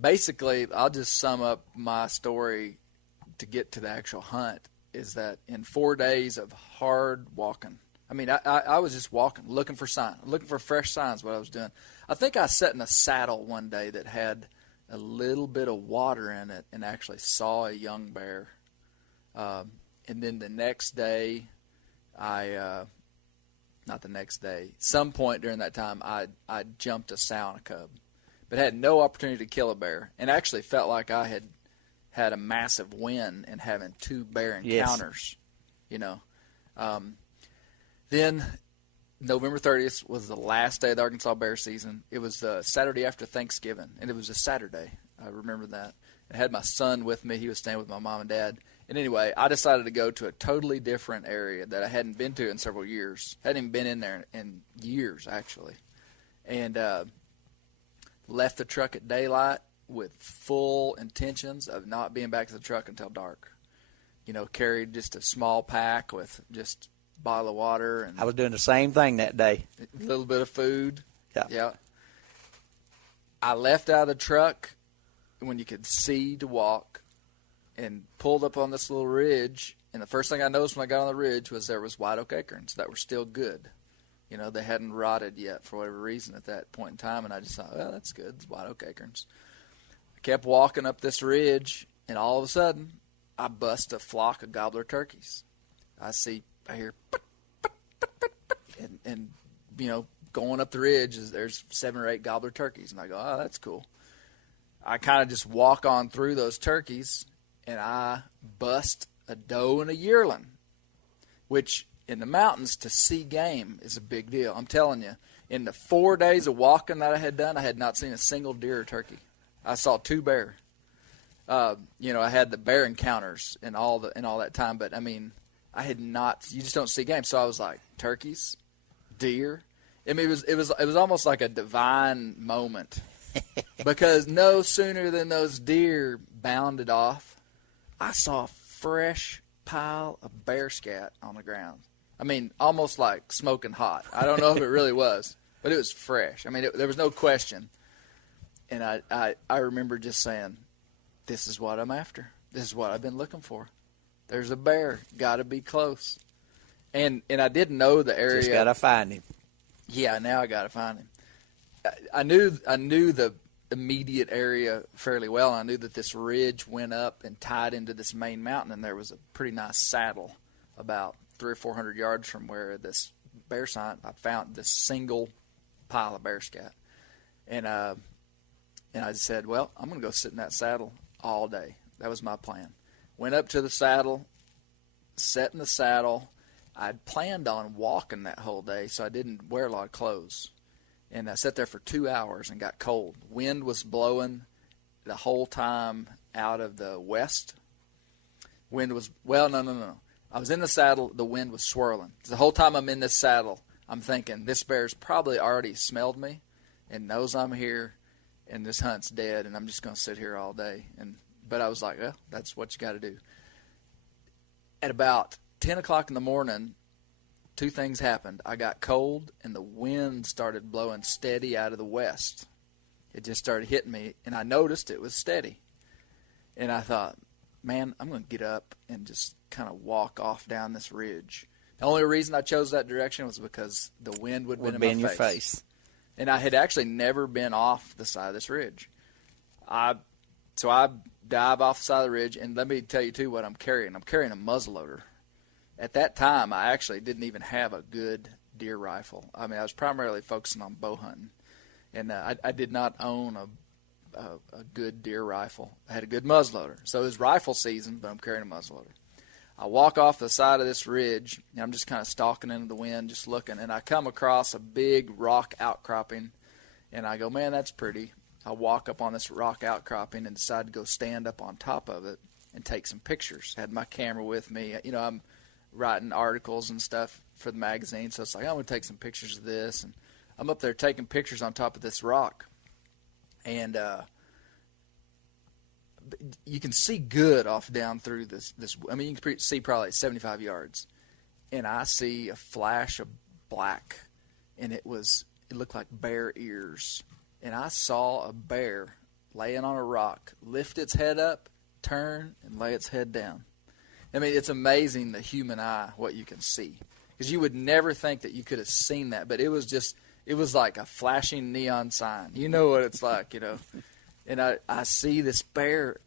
basically, I'll just sum up my story to get to the actual hunt, is that in 4 days of hard walking, I mean, I was just walking, looking for signs, looking for fresh signs, what I was doing. I think I sat in a saddle one day that had a little bit of water in it and actually saw a young bear. And then the next day, some point during that time, I jumped a sow and a cub, but had no opportunity to kill a bear, and actually felt like I had a massive win in having 2 bear encounters, Then November 30th was the last day of the Arkansas bear season. It was the Saturday after Thanksgiving, and it was a Saturday. I remember that. I had my son with me. He was staying with my mom and dad. And anyway, I decided to go to a totally different area that I hadn't been to in several years. Hadn't even been in there in years, actually. And left the truck at daylight with full intentions of not being back to the truck until dark. Carried just a small pack with just bottle of water, and I was doing the same thing that day. A little bit of food. Yeah. I left out of the truck when you could see to walk, and pulled up on this little ridge. And the first thing I noticed when I got on the ridge was there was white oak acorns that were still good. They hadn't rotted yet for whatever reason at that point in time. And I just thought, well, that's good. It's white oak acorns. I kept walking up this ridge, and all of a sudden, I bust a flock of gobbler turkeys. I hear, and going up the ridge, there's 7 or 8 gobbler turkeys. And I go, oh, that's cool. I kind of just walk on through those turkeys, and I bust a doe and a yearling, which in the mountains to see game is a big deal. I'm telling you, in the 4 days of walking that I had done, I had not seen a single deer or turkey. I saw 2 bear. I had the bear encounters and all that time, but I mean, I had not. You just don't see game, so I was like, turkeys, deer. I mean, it was almost like a divine moment, because no sooner than those deer bounded off, I saw a fresh pile of bear scat on the ground. I mean, almost like smoking hot. I don't know if it really was, but it was fresh. I mean, there was no question. And I remember just saying, this is what I'm after. This is what I've been looking for. There's a bear. Got to be close. And I didn't know the area. Just got to find him. Yeah, now I got to find him. I knew the immediate area fairly well. I knew that this ridge went up and tied into this main mountain, and there was a pretty nice saddle about 300 or 400 yards from where this bear sign. I found this single pile of bear scat, and I said, well, I'm going to go sit in that saddle all day. That was my plan. Went up to the saddle, sat in the saddle. I'd planned on walking that whole day, so I didn't wear a lot of clothes. And I sat there for 2 hours and got cold. Wind was blowing the whole time out of the west. Wind was, no. I was in the saddle. The wind was swirling. The whole time I'm in this saddle, I'm thinking, this bear's probably already smelled me and knows I'm here, and this hunt's dead, and I'm just going to sit here all day. But I was like, well, that's what you got to do. At about 10 o'clock in the morning, 2 things happened. I got cold, and the wind started blowing steady out of the west. It just started hitting me, and I noticed it was steady. And I thought, man, I'm going to get up and just kind of walk off down this ridge. The only reason I chose that direction was because the wind would have been in my face. And I had actually never been off the side of this ridge. So I dive off the side of the ridge, and let me tell you, too, what I'm carrying. I'm carrying a muzzleloader. At that time, I actually didn't even have a good deer rifle. I mean, I was primarily focusing on bow hunting, and I did not own a good deer rifle. I had a good muzzleloader. So it was rifle season, but I'm carrying a muzzleloader. I walk off the side of this ridge, and I'm just kind of stalking into the wind, just looking, and I come across a big rock outcropping, and I go, man, that's pretty. I walk up on this rock outcropping and decide to go stand up on top of it and take some pictures. Had my camera with me. I'm writing articles and stuff for the magazine, so it's like, I'm going to take some pictures of this. And I'm up there taking pictures on top of this rock. And you can see good off down through this. I mean, you can see probably 75 yards. And I see a flash of black, and it looked like bear ears. And I saw a bear laying on a rock, lift its head up, turn, and lay its head down. I mean, it's amazing, the human eye, what you can see. Because you would never think that you could have seen that, but it was like a flashing neon sign. You know what it's like, And I see this bear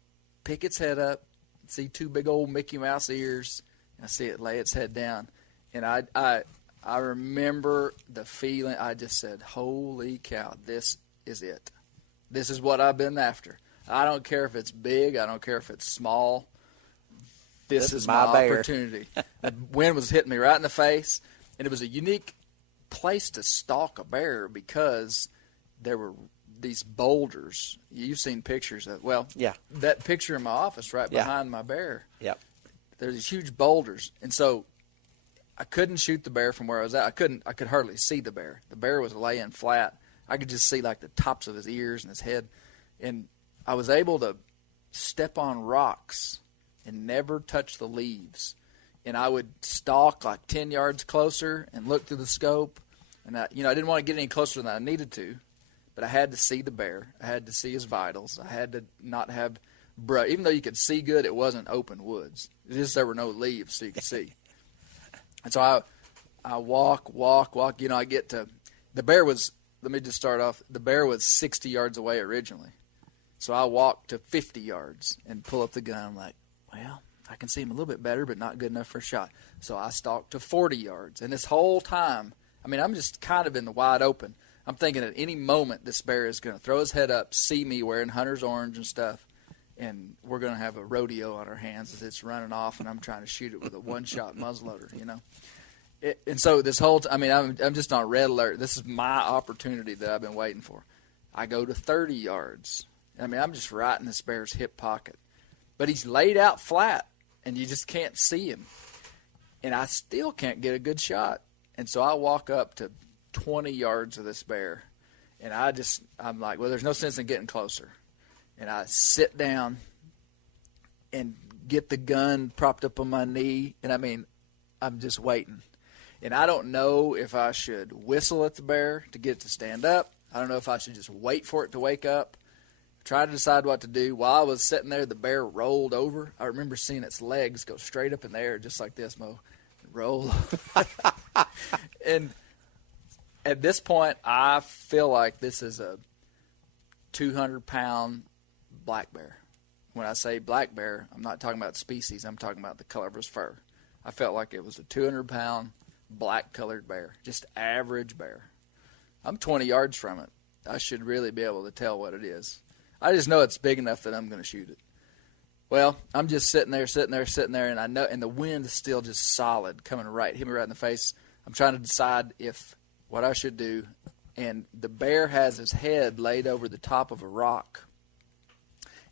pick its head up, see 2 big old Mickey Mouse ears, and I see it lay its head down. And I remember the feeling. I just said, holy cow, this is it. This is what I've been after. I don't care if it's big. I don't care if it's small. This is my opportunity. The wind was hitting me right in the face, and it was a unique place to stalk a bear because there were these boulders. You've seen pictures of, yeah, that picture in my office right behind my bear. Yep. There's these huge boulders, and so I couldn't shoot the bear from where I was at. I could hardly see the bear. The bear was laying flat. I could just see like the tops of his ears and his head, and I was able to step on rocks and never touch the leaves. And I would stalk like 10 yards closer and look through the scope. And I didn't want to get any closer than I needed to, but I had to see the bear. I had to see his vitals. I had to not have brush. Even though you could see good, it wasn't open woods. It's just there were no leaves so you could see. And so I walk. I get to the bear was. Let me just start off. The bear was 60 yards away originally. So I walk to 50 yards and pull up the gun. I'm like, well, I can see him a little bit better, but not good enough for a shot. So I stalk to 40 yards. And this whole time, I mean, I'm just kind of in the wide open. I'm thinking at any moment this bear is going to throw his head up, see me wearing hunter's orange and stuff, and we're going to have a rodeo on our hands as it's running off, and I'm trying to shoot it with a one-shot muzzleloader, And so this whole I mean, I'm just on red alert. This is my opportunity that I've been waiting for. I go to 30 yards. I mean, I'm just right in this bear's hip pocket. But he's laid out flat, and you just can't see him. And I still can't get a good shot. And so I walk up to 20 yards of this bear, and I'm like, well, there's no sense in getting closer. And I sit down and get the gun propped up on my knee, and I mean, I'm just waiting. And I don't know if I should whistle at the bear to get it to stand up. I don't know if I should just wait for it to wake up. Try to decide what to do. While I was sitting there, the bear rolled over. I remember seeing its legs go straight up in the air, just like this, Mo. Roll. And at this point, I feel like this is a 200-pound black bear. When I say black bear, I'm not talking about species. I'm talking about the color of his fur. I felt like it was a 200-pound black-colored bear, just average bear. I'm 20 yards from it. I should really be able to tell what it is. I just know it's big enough that I'm going to shoot it. Well, I'm just sitting there, and I know, and the wind is still just solid, hit me right in the face. I'm trying to decide what I should do, and the bear has his head laid over the top of a rock,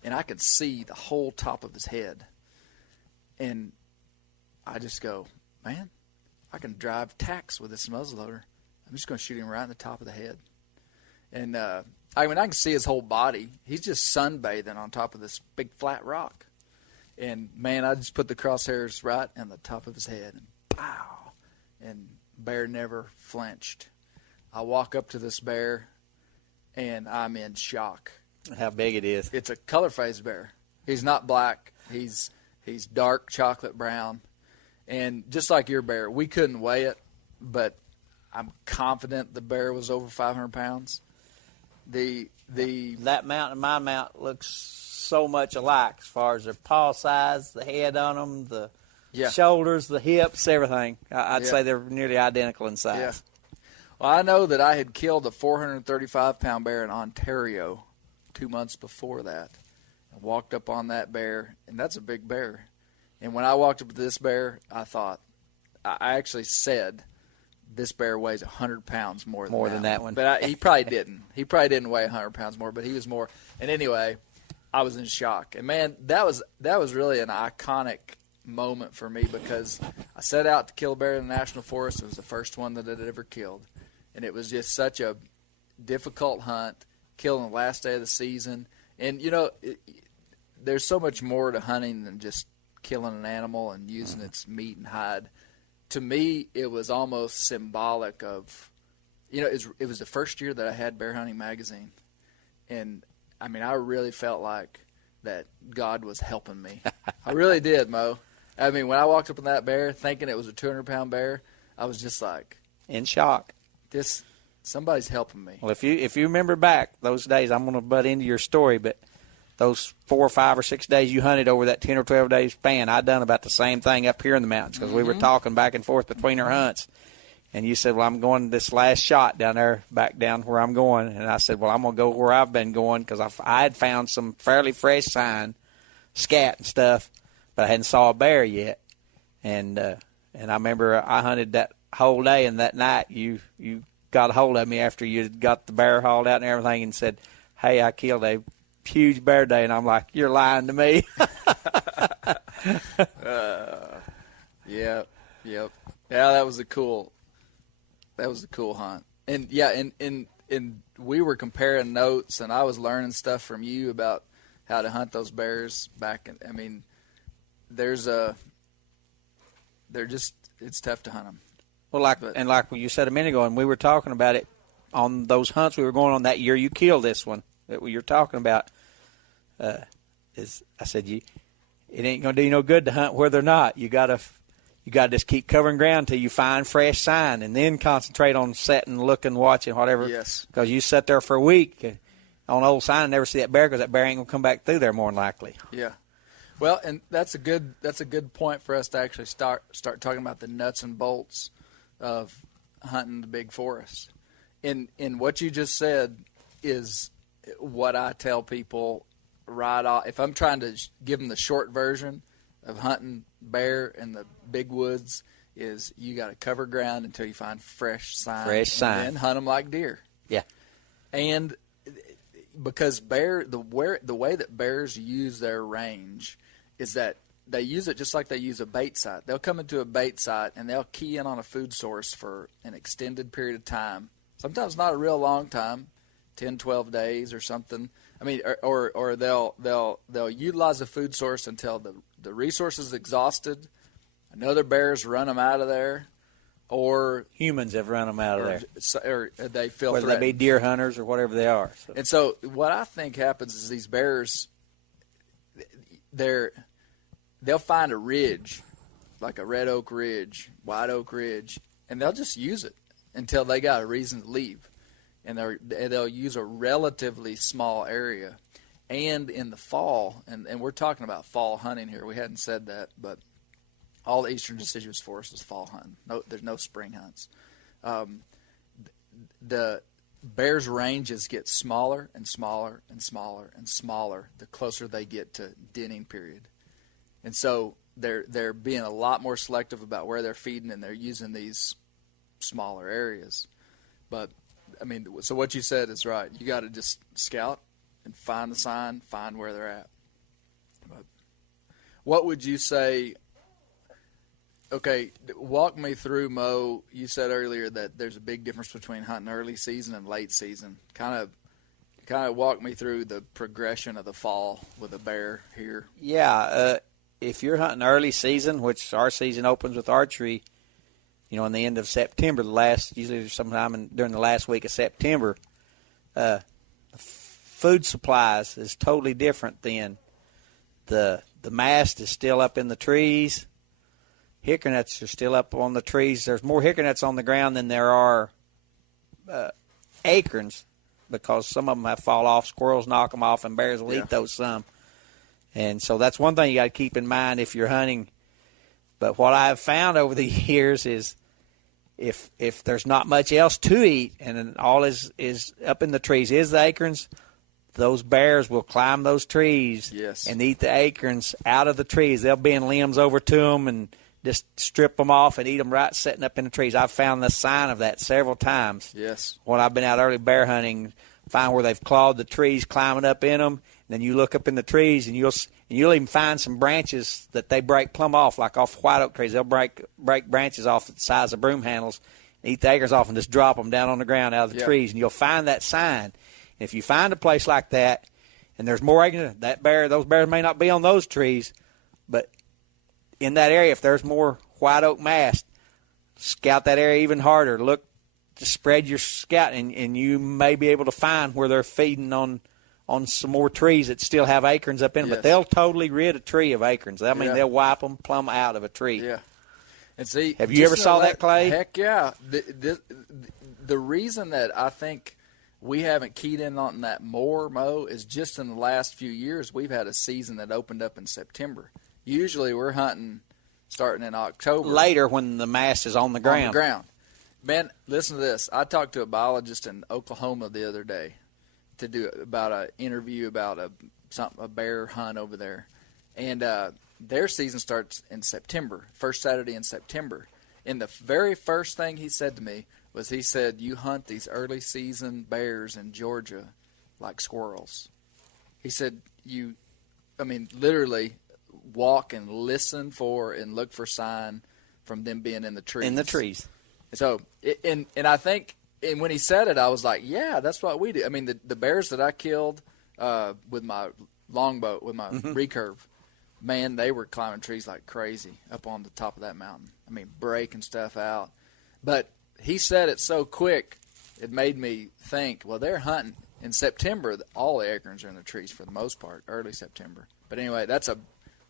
and I can see the whole top of his head. And I just go, man, I can drive tacks with this muzzleloader. I'm just going to shoot him right in the top of the head. And I can see his whole body. He's just sunbathing on top of this big flat rock. And, man, I just put the crosshairs right on the top of his head. And pow! And bear never flinched. I walk up to this bear, and I'm in shock. How big it is. It's a color-phased bear. He's not black. He's dark chocolate brown. And just like your bear, we couldn't weigh it, but I'm confident the bear was over 500 pounds. That mount and my mount looks so much alike as far as their paw size, the head on them, the shoulders, the hips, everything. I'd say they're nearly identical in size. Yeah. Well, I know that I had killed a 435-pound bear in Ontario 2 months before that. I walked up on that bear, and that's a big bear. And when I walked up to this bear, I actually said, this bear weighs 100 pounds more than that one. But he probably didn't. He probably didn't weigh 100 pounds more, but he was more. And anyway, I was in shock. And, man, that was really an iconic moment for me because I set out to kill a bear in the National Forest. It was the first one that I'd ever killed. And it was just such a difficult hunt, killing the last day of the season. And, there's so much more to hunting than just killing an animal and using its meat and hide. To me, it was almost symbolic of, it was the first year that I had Bear Hunting Magazine. And, I mean, I really felt like that God was helping me. I really did, Mo. I mean, when I walked up on that bear thinking it was a 200-pound bear, I was just like, in shock. Somebody's helping me. Well, if you remember back those days, I'm going to butt into your story, but those 4 or 5 or 6 days you hunted over that 10 or 12 day span, I done about the same thing up here in the mountains because we were talking back and forth between our hunts. And you said, well, I'm going this last shot down there, back down where I'm going. And I said, well, I'm going to go where I've been going because I had found some fairly fresh sign, scat and stuff, but I hadn't saw a bear yet. And I remember I hunted that whole day, and that night you got a hold of me after you got the bear hauled out and everything and said, hey, I killed a huge bear day. And I'm like, you're lying to me. Yep. Yeah, that was a cool hunt. And yeah, and we were comparing notes, and I was learning stuff from you about how to hunt those bears back. I mean, it's tough to hunt them. Well, like you said a minute ago, and we were talking about it on those hunts we were going on that year. You killed this one that you're talking about. I said it ain't gonna do you no good to hunt where they're not. You gotta just keep covering ground till you find fresh sign, and then concentrate on setting, looking, watching, whatever. Yes. Because you sit there for a week on old sign and never see that bear because that bear ain't gonna come back through there more than likely. Yeah. Well, and that's a good point for us to actually start talking about the nuts and bolts of hunting the big forest. In what you just said is what I tell people right off. If I'm trying to give them the short version of hunting bear in the big woods, is you got to cover ground until you find fresh sign. And then hunt them like deer. Yeah. And because the way that bears use their range is that they use it just like they use a bait site. They'll come into a bait site and they'll key in on a food source for an extended period of time. Sometimes not a real long time, 10, 12 days or something. I mean, or they'll utilize the food source until the resource is exhausted. Another bear's run them out of there, or humans have run them out of there, or they feel whether threatened. they be deer hunters or whatever they are. So. And so, what I think happens is these bears, they'll find a ridge, like a red oak ridge, white oak ridge, and they'll just use it until they got a reason to leave. And they'll use a relatively small area. And in the fall, and we're talking about fall hunting here. We hadn't said that, but all the Eastern Deciduous Forest is fall hunting. No, there's no spring hunts. The bears' ranges get smaller and smaller and smaller and smaller the closer they get to denning period. And so they're being a lot more selective about where they're feeding, and they're using these smaller areas. But I mean, so what you said is right. You got to just scout and find the sign, find where they're at. But what would you say? Okay, walk me through, Mo. You said earlier that there's a big difference between hunting early season and late season. Kind of walk me through the progression of the fall with a bear here. Yeah, if you're hunting early season, which our season opens with archery, in the end of September, usually sometime during the last week of September, food supplies is totally different then. The mast is still up in the trees. Hickory nuts are still up on the trees. There's more hickory nuts on the ground than there are acorns, because some of them have fall off. Squirrels knock them off, and bears will eat those some. And so that's one thing you got to keep in mind if you're hunting. But what I've found over the years is if there's not much else to eat and all is up in the trees is the acorns, those bears will climb those trees and eat the acorns out of the trees. They'll bend limbs over to them and just strip them off and eat them right sitting up in the trees. I've found the sign of that several times. Yes. When I've been out early bear hunting, find where they've clawed the trees, climbing up in them. And then you look up in the trees, and you'll even find some branches that they break plumb off, like off white oak trees. They'll break branches off the size of broom handles, and eat the acorns off, and just drop them down on the ground out of the trees. And you'll find that sign. And if you find a place like that, and there's more acorns, those bears may not be on those trees, but in that area, if there's more white oak mast, scout that area even harder. Look, just spread your scout, and you may be able to find where they're feeding on some more trees that still have acorns up in them. But they'll totally rid a tree of acorns. I mean, they'll wipe them plumb out of a tree. Yeah. And see, have you ever saw that, Clay? Heck yeah. The reason that I think we haven't keyed in on that more, Mo, is just in the last few years we've had a season that opened up in September. Usually we're hunting starting in October. Later when the mast is on the ground. On the ground. Man, listen to this. I talked to a biologist in Oklahoma the other day to do about an interview about a bear hunt over there. And their season starts in September, first Saturday in September. And the very first thing he said to me was, he said, you hunt these early season bears in Georgia like squirrels. He said, literally walk and listen for and look for sign from them being in the trees. In the trees. So, and I think, and when he said it, I was like, yeah, that's what we do. I mean, the bears that I killed with my longbow, with my recurve, man, they were climbing trees like crazy up on the top of that mountain. I mean, breaking stuff out. But he said it so quick, it made me think, well, they're hunting. In September, all the acorns are in the trees for the most part, early September. But anyway, that's a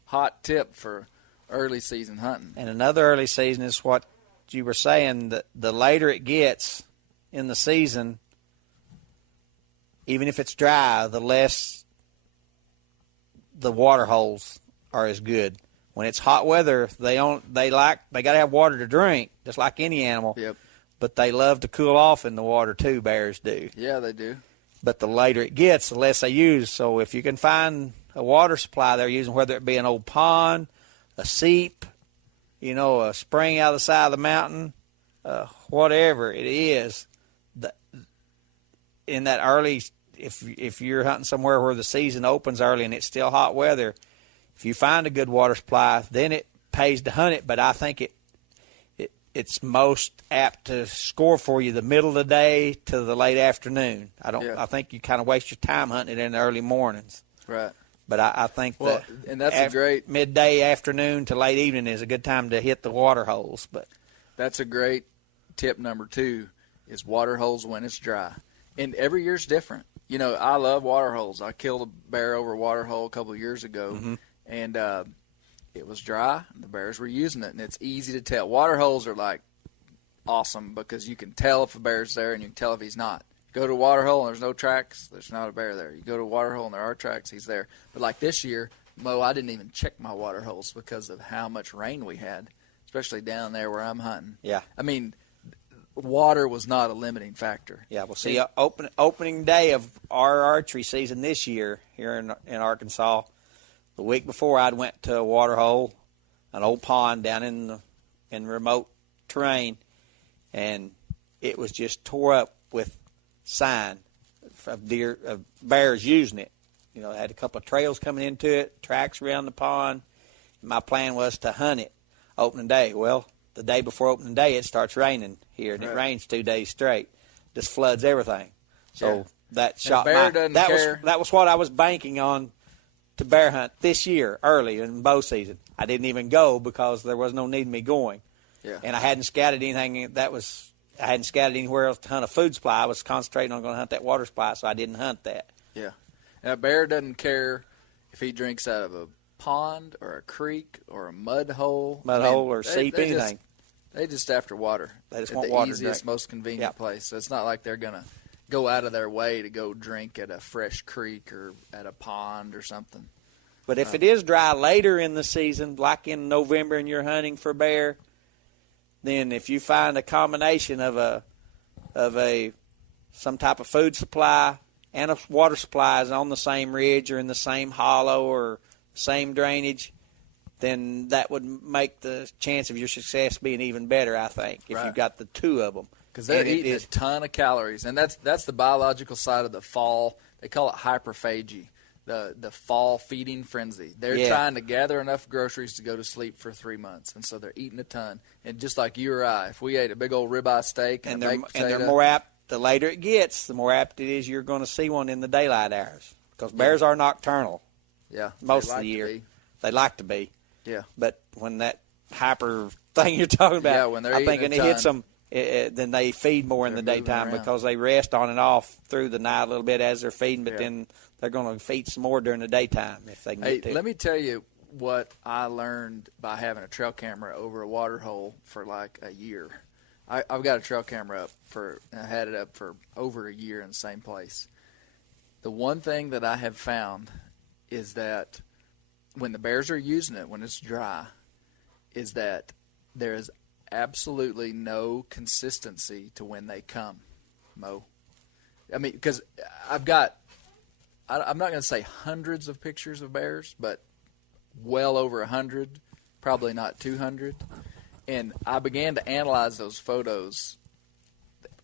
hot tip for early season hunting. And another early season is what you were saying, that the later it gets in the season, even if it's dry, the less the water holes are as good. When it's hot weather, they got to have water to drink, just like any animal. Yep. But they love to cool off in the water too. Bears do. Yeah, they do. But the later it gets, the less they use. So if you can find a water supply they're using, whether it be an old pond, a seep, a spring out of the side of the mountain, whatever it is, in that early, if you're hunting somewhere where the season opens early and it's still hot weather, if you find a good water supply, then it pays to hunt it. But I think it's most apt to score for you the middle of the day to the late afternoon. I think you kind of waste your time hunting it in the early mornings. Right. But I think and that's a great midday, afternoon to late evening is a good time to hit the water holes. But that's a great tip. Number 2 is water holes when it's dry. And every year's different. I love water holes. I killed a bear over a water hole a couple of years ago, and it was dry, and the bears were using it, and it's easy to tell. Water holes are, awesome because you can tell if a bear's there and you can tell if he's not. Go to a water hole and there's no tracks, there's not a bear there. You go to a water hole and there are tracks, he's there. But this year, Mo, I didn't even check my water holes because of how much rain we had, especially down there where I'm hunting. Yeah. I mean, water was not a limiting factor. Yeah, well, see, opening day of our archery season this year here in Arkansas, the week before I'd went to a water hole, an old pond down in remote terrain, and it was just tore up with sign of bears using it. It had a couple of trails coming into it, tracks around the pond. My plan was to hunt it opening day. Well, the day before opening day, it starts raining here, and It rains 2 days straight. Just floods everything. So that shot that was what I was banking on to bear hunt this year, early in bow season. I didn't even go because there was no need of me going. Yeah. And I hadn't scouted anything I hadn't scouted anywhere else to hunt a food supply. I was concentrating on going to hunt that water supply, so I didn't hunt that. Yeah. And a bear doesn't care if he drinks out of a pond or a creek or a mud hole. Or seep, anything. They just after water. They just want water. The easiest, most convenient place. So it's not like they're going to go out of their way to go drink at a fresh creek or at a pond or something. But if it is dry later in the season, like in November, and you're hunting for bear, then if you find a combination of some type of food supply and a water supply is on the same ridge or in the same hollow or same drainage, then that would make the chance of your success being even better, I think, if you've got the two of them. Because they're eating a ton of calories, and that's the biological side of the fall. They call it hyperphagy, the fall feeding frenzy. They're trying to gather enough groceries to go to sleep for 3 months, and so they're eating a ton. And just like you or I, if we ate a big old ribeye steak and a baked potato, they're more apt, the later it gets, the more apt it is you're going to see one in the daylight hours. Because bears are nocturnal most of the year. They like to be. Yeah. But when that hyper thing you're talking about, when they're I think when it hits them, them, then they feed more in the daytime because they rest on and off through the night a little bit as they're feeding, but then they're going to feed some more during the daytime if they can get to. Let me tell you what I learned by having a trail camera over a water hole for like a year. I've got a trail camera up I had it up for over a year in the same place. The one thing that I have found is that when the bears are using it, when it's dry, is that there is absolutely no consistency to when they come, Mo. I mean, because I'm not going to say hundreds of pictures of bears, but well over 100, probably not 200. And I began to analyze those photos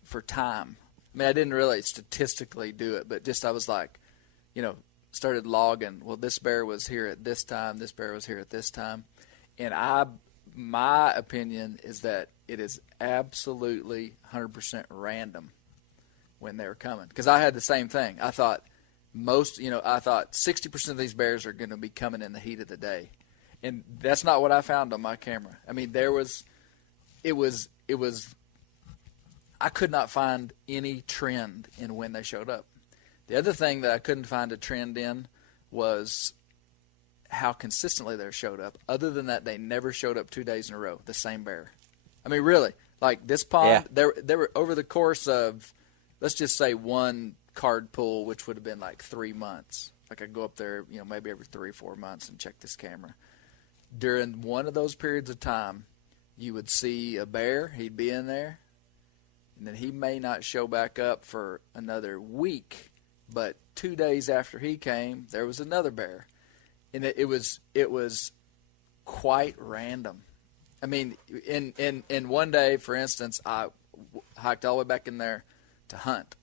for time. I mean, I didn't really statistically do it, but just I was like, started logging. Well, this bear was here at this time. This bear was here at this time. And my opinion is that it is absolutely 100% random when they were coming. Because I had the same thing. I thought I thought 60% of these bears are going to be coming in the heat of the day. And that's not what I found on my camera. I mean, I could not find any trend in when they showed up. The other thing that I couldn't find a trend in was how consistently they showed up. Other than that, they never showed up 2 days in a row, the same bear. I mean, really, like this pond, they were over the course of, let's just say one card pull, which would have been like 3 months. Like I go up there, maybe every 3 or 4 months and check this camera. During one of those periods of time, you would see a bear, he'd be in there, and then he may not show back up for another week, but 2 days after he came, there was another bear. And it was quite random. I mean, in one day, for instance, I hiked all the way back in there to hunt,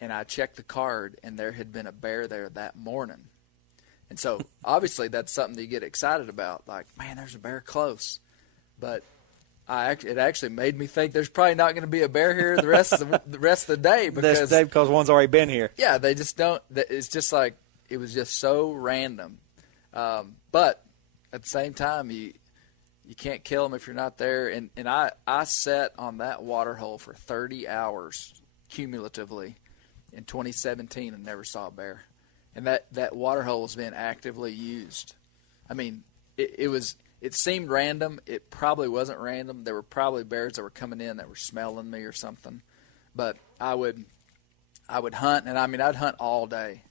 and I checked the card, and there had been a bear there that morning. And so, obviously, that's something that you get excited about. Like, man, there's a bear close. But it actually made me think there's probably not going to be a bear here the rest of the day because one's already been here. Yeah, they just don't. It's just like it was just so random. But at the same time, you can't kill them if you're not there. And I sat on that water hole for 30 hours cumulatively in 2017 and never saw a bear. And that water hole was being actively used. I mean, it seemed random. It probably wasn't random. There were probably bears that were coming in that were smelling me or something. But I would hunt, and I mean, I'd hunt all day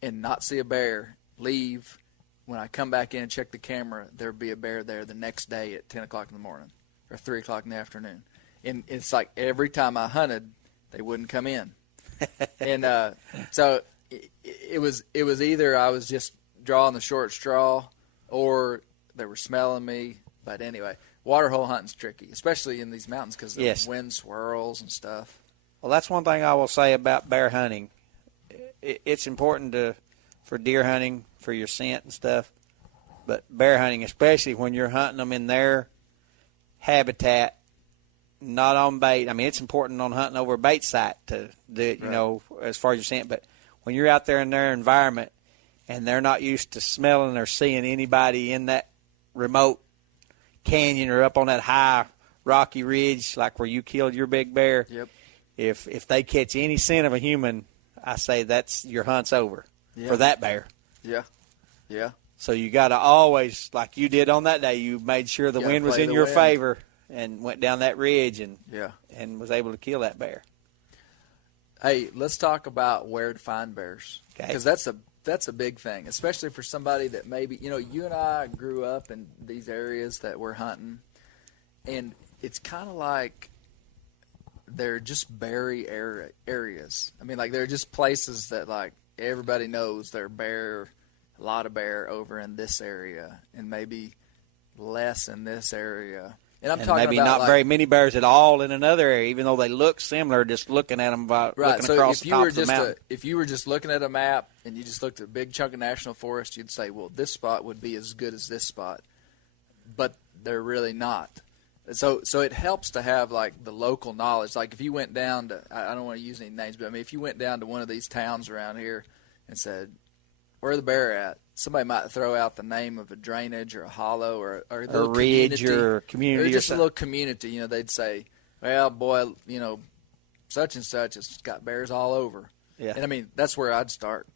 and not see a bear, leave. When I come back in and check the camera, there'd be a bear there the next day at 10 o'clock in the morning or 3 o'clock in the afternoon. And it's like every time I hunted, they wouldn't come in. And so it was either I was just drawing the short straw or they were smelling me. But anyway, water hole hunting's tricky, especially in these mountains because the wind swirls and stuff. Well, that's one thing I will say about bear hunting. It's important for deer hunting, for your scent and stuff, but bear hunting, especially when you're hunting them in their habitat, not on bait. I mean, it's important on hunting over a bait site to do it, as far as your scent, but when you're out there in their environment and they're not used to smelling or seeing anybody in that remote canyon or up on that high rocky ridge like where you killed your big bear, if they catch any scent of a human, I say that's your hunt's over for that bear. Yeah. So you got to always, like you did on that day, you made sure the wind was in your favor and went down that ridge and was able to kill that bear. Hey, let's talk about where to find bears, because that's a big thing, especially for somebody that maybe, you and I grew up in these areas that we're hunting, and it's kind of like they're just berry areas. I mean, like they're just places that like everybody knows they're bear. A lot of bear over in this area, and maybe less in this area. And I'm talking maybe about not very many bears at all in another area, even though they look similar. Just looking at them looking across the top of the mountain. If you were just looking at a map and you just looked at a big chunk of national forest, you'd say, "Well, this spot would be as good as this spot," but they're really not. So it helps to have like the local knowledge. Like if you went down to, I don't want to use any names, but I mean, if you went down to one of these towns around here and said, "Where the bear at?" Somebody might throw out the name of a drainage or a hollow or a little ridge or community or just or a little community. They'd say, "Well, boy, such and such has got bears all over." Yeah. And I mean, that's where I'd start.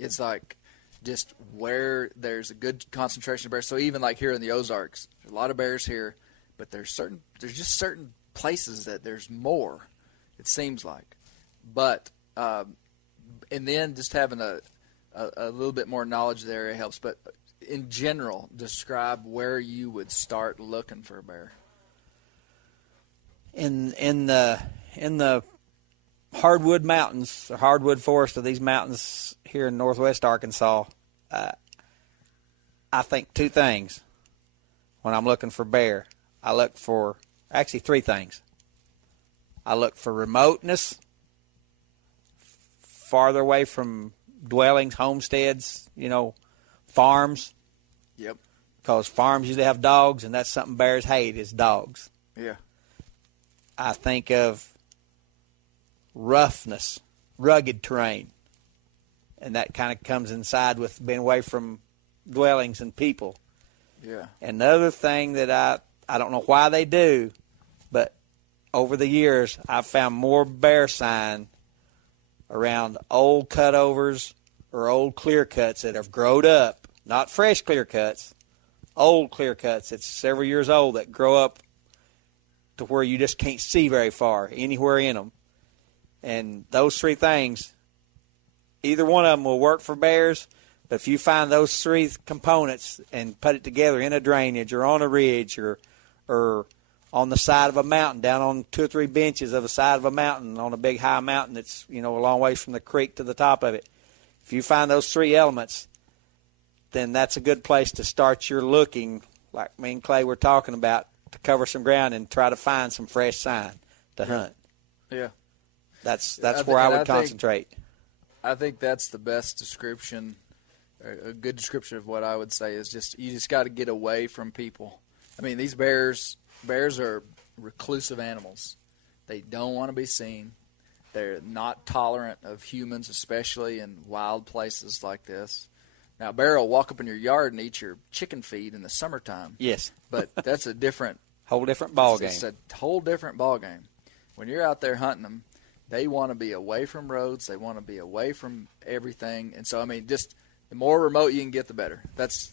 It's like just where there's a good concentration of bears. So even like here in the Ozarks, there's a lot of bears here, but there's just certain places that there's more. It seems like, but and then just having a little bit more knowledge of the area helps. But in general, describe where you would start looking for a bear. In the hardwood mountains, or hardwood forest of these mountains here in northwest Arkansas, I think two things when I'm looking for bear. I look for actually three things. I look for remoteness, farther away from dwellings, homesteads, farms. Yep. Because farms usually have dogs, and that's something bears hate is dogs. Yeah. I think of roughness, rugged terrain, and that kind of comes inside with being away from dwellings and people. Yeah. Another thing that I don't know why they do, but over the years I've found more bear sign around old cutovers or old clear cuts that have growed up, not fresh clear cuts, old clear cuts that's several years old that grow up to where you just can't see very far anywhere in them. And those three things, either one of them will work for bears, but if you find those three components and put it together in a drainage or on a ridge or on the side of a mountain, down on 2 or 3 benches of the side of a mountain, on a big high mountain that's, a long ways from the creek to the top of it. If you find those three elements, then that's a good place to start your looking like me and Clay were talking about, to cover some ground and try to find some fresh sign to hunt. Yeah. That's where I would concentrate. I think that's the best description. A good description of what I would say is you just got to get away from people. I mean, these bears are reclusive animals. They don't want to be seen. They're not tolerant of humans, especially in wild places like this. Now, a bear will walk up in your yard and eat your chicken feed in the summertime. Yes. But that's a different whole different ball game. It's a whole different ball game. When you're out there hunting them, they want to be away from roads. They want to be away from everything. And so, I mean, just the more remote you can get, the better. That's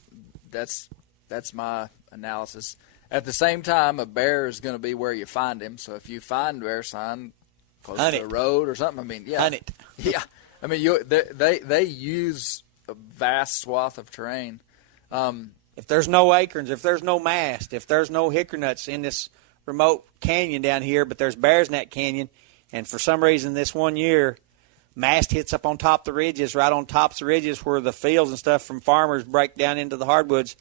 my analysis. At the same time, a bear is going to be where you find him. So if you find bear sign close to a road or something, I mean, yeah, hunt it. Yeah, I mean, they use a vast swath of terrain. If there's no acorns, if there's no mast, if there's no hickory nuts in this remote canyon down here, but there's bears in that canyon, and for some reason this one year, mast hits up on top of the ridges, right on tops of the ridges where the fields and stuff from farmers break down into the hardwoods,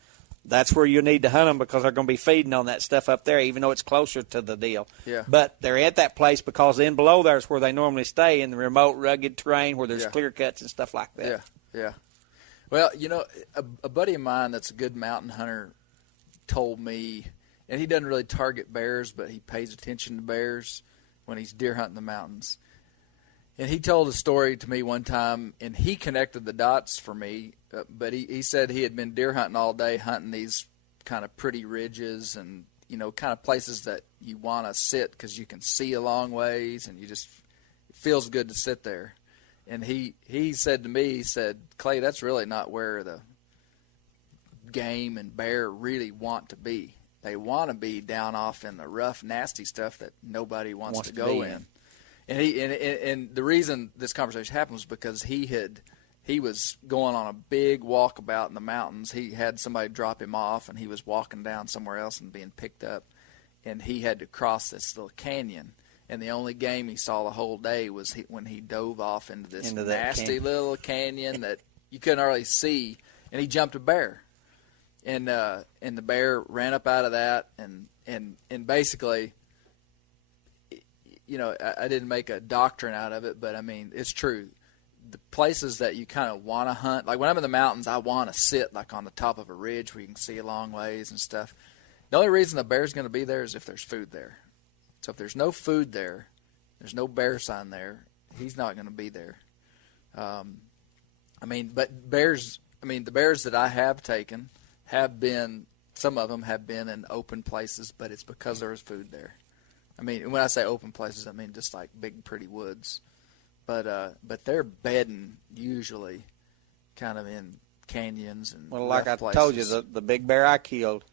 that's where you need to hunt them because they're going to be feeding on that stuff up there, even though it's closer to the deal. Yeah. But they're at that place because in below there is where they normally stay, in the remote, rugged terrain where there's clear cuts and stuff like that. Yeah. Well, you know, a buddy of mine that's a good mountain hunter told me, and he doesn't really target bears, but he pays attention to bears when he's deer hunting the mountains. And he told a story to me one time, and he connected the dots for me, but he said he had been deer hunting all day, hunting these kind of pretty ridges and, you know, kind of places that you want to sit because you can see a long ways and it feels good to sit there. And he said to me, he said, Clay, that's really not where the game and bear really want to be. They want to be down off in the rough, nasty stuff that nobody wants to go in. And the reason this conversation happened was because he was going on a big walkabout in the mountains. He had somebody drop him off, and he was walking down somewhere else and being picked up. And he had to cross this little canyon. And the only game he saw the whole day was when he dove off into this nasty little canyon that you couldn't hardly see. And he jumped a bear. And the bear ran up out of that. And basically, you know, I didn't make a doctrine out of it, but, I mean, it's true. The places that you kind of want to hunt, like when I'm in the mountains, I want to sit like on the top of a ridge where you can see a long ways and stuff. The only reason the bear's going to be there is if there's food there. So if there's no food there, there's no bear sign there, he's not going to be there. I mean, but the bears that I have taken have been, some of them have been in open places, but it's because there was food there. I mean, when I say open places, I mean just like big, pretty woods. But they're bedding usually kind of in canyons and like I places. told you, the big bear I killed,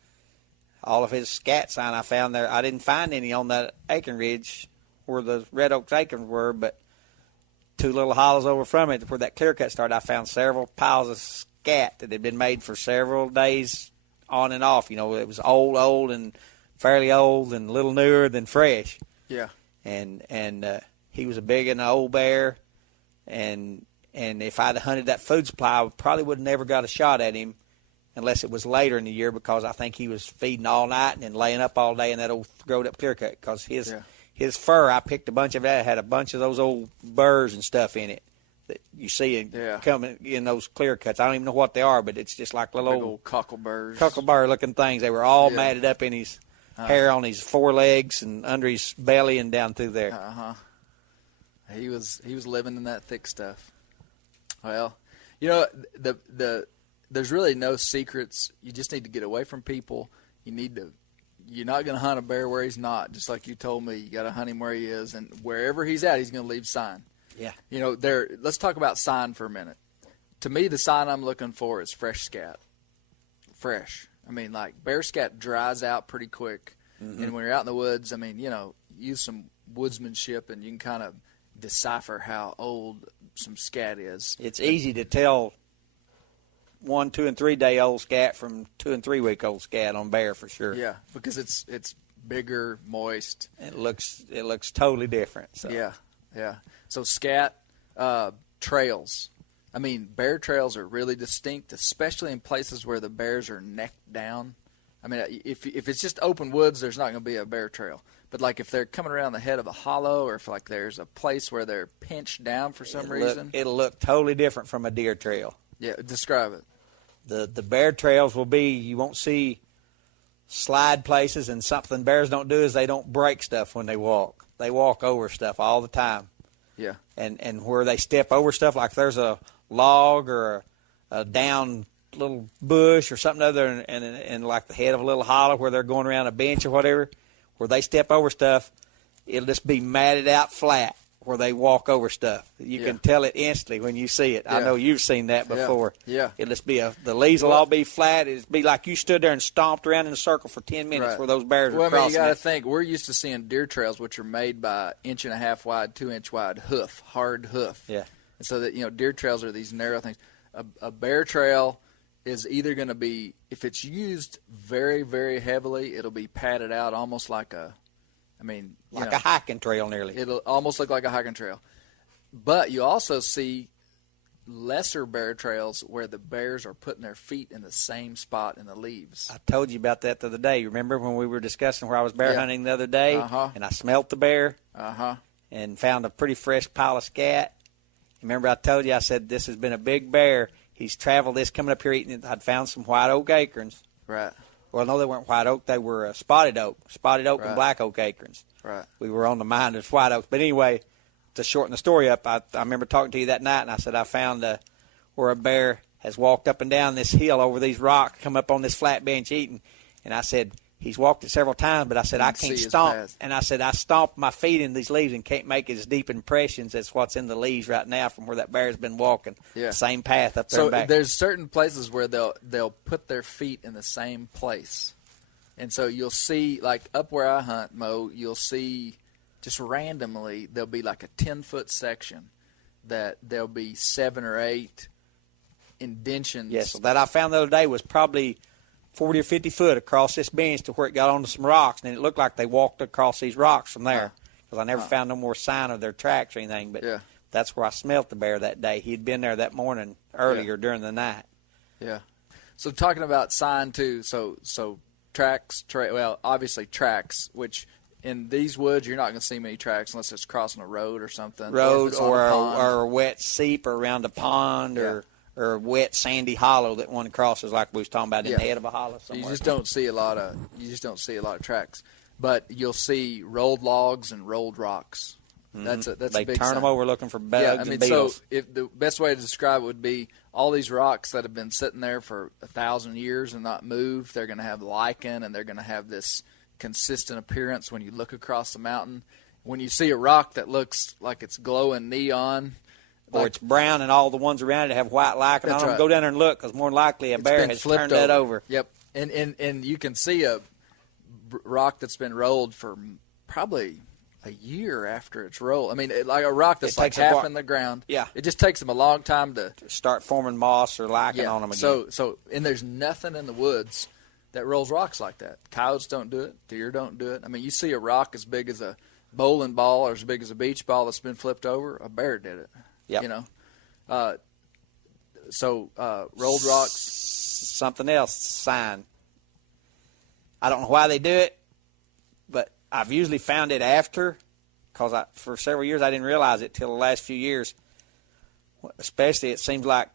all of his scat sign I found there. I didn't find any on that acorn ridge where the red oaks acorns were, but two little hollows over from it where that clear cut started, I found several piles of scat that had been made for several days on and off. You know, it was old and fairly old and a little newer than fresh. Yeah. And he was a big and old bear, and if I'd hunted that food supply, I probably would have never got a shot at him unless it was later in the year because I think he was feeding all night and then laying up all day in that old growed up clear cut because his fur, I picked a bunch of that, had a bunch of those old burrs and stuff in it that you see coming in those clear cuts. I don't even know what they are, but it's just like little old cockleburrs looking things. They were all matted up in his hair on his forelegs and under his belly and down through there. He was living in that thick stuff. Well, you know, there's really no secrets. You just need to get away from people. You're not going to hunt a bear where he's not. Just like you told me, you got to hunt him where he is, and wherever he's at, he's going to leave sign. Yeah. You know, let's talk about sign for a minute. To me, the sign I'm looking for is fresh scat. Fresh. I mean, like bear scat dries out pretty quick, and when you're out in the woods, I mean, you know, use some woodsmanship, and you can kind of decipher how old some scat is. It's easy to tell 1, 2, and 3 day old scat from 2 and 3 week old scat on bear for sure. Yeah, because it's bigger, moist. It looks totally different. So. Yeah. So scat trails. I mean, bear trails are really distinct, especially in places where the bears are neck down. I mean, if it's just open woods, there's not going to be a bear trail. But like if they're coming around the head of a hollow, or if like there's a place where they're pinched down for some reason, it'll look totally different from a deer trail. Yeah, describe it. The bear trails will be, you won't see slide places, and something bears don't do is they don't break stuff when they walk. They walk over stuff all the time. Yeah. And where they step over stuff, like there's a log or a down little bush or something other, and like the head of a little hollow where they're going around a bench or whatever, where they step over stuff, it'll just be matted out flat where they walk over stuff. You can tell it instantly when you see it. I know you've seen that before. Yeah. It'll just be the leaves will all be flat. It'll be like you stood there and stomped around in a circle for 10 minutes where those bears were crossing. You got to think, we're used to seeing deer trails which are made by 1.5 wide, 2 inch wide hard hoof. Yeah. And so that, deer trails are these narrow things. A bear trail is either going to be, if it's used very, very heavily, it'll be padded out almost like a hiking trail nearly. It'll almost look like a hiking trail. But you also see lesser bear trails where the bears are putting their feet in the same spot in the leaves. I told you about that the other day. Remember when we were discussing where I was bear hunting the other day, and I smelt the bear and found a pretty fresh pile of scat? Remember I told you, I said, this has been a big bear. He's traveled this coming up here eating it. I'd found some white oak acorns. Right. Well, no, they weren't white oak. They were spotted oak and black oak acorns. Right. We were on the mind of white oaks. But anyway, to shorten the story up, I remember talking to you that night, and I said I found where a bear has walked up and down this hill over these rocks, come up on this flat bench eating. And I said, he's walked it several times, but I said, I can't stomp. And I said, I stomped my feet in these leaves and can't make as deep impressions as what's in the leaves right now from where that bear's been walking. Yeah. Same path up there and back. So there's certain places where they'll put their feet in the same place. And so you'll see, like up where I hunt, Mo, you'll see just randomly there'll be like a 10-foot section that there'll be 7 or 8 indentions. Yes, that I found the other day was probably 40 or 50 foot across this bench to where it got onto some rocks, and it looked like they walked across these rocks from there, because I never found no more sign of their tracks or anything, but that's where I smelt the bear that day. He'd been there that morning earlier during the night. Yeah. So talking about sign too, so tracks, obviously tracks, which in these woods you're not going to see many tracks unless it's crossing a road or something. Or a wet seep around a pond or a wet sandy hollow that one crosses, like we was talking about in the head of a hollow somewhere. You just don't see a lot of tracks, but you'll see rolled logs and rolled rocks. That's a they big turn sign. them over looking for bugs and beetles. So if the best way to describe it would be all these rocks that have been sitting there for 1,000 years and not moved, they're going to have lichen, and they're going to have this consistent appearance when you look across the mountain. When you see a rock that looks like it's glowing neon, or it's brown and all the ones around it have white lichen on them, right. Go down there and look, because more than likely a bear has turned that over. Yep, and you can see a rock that's been rolled for probably a year after it's rolled. I mean, like a rock that's like half in the ground. Yeah. It just takes them a long time to start forming moss or lichen on them again. And there's nothing in the woods that rolls rocks like that. Coyotes don't do it. Deer don't do it. I mean, you see a rock as big as a bowling ball or as big as a beach ball that's been flipped over, a bear did it. Yep. You know? Rolled rocks. Something else, sign. I don't know why they do it, but I've usually found it after, because for several years I didn't realize it till the last few years. Especially, it seems like,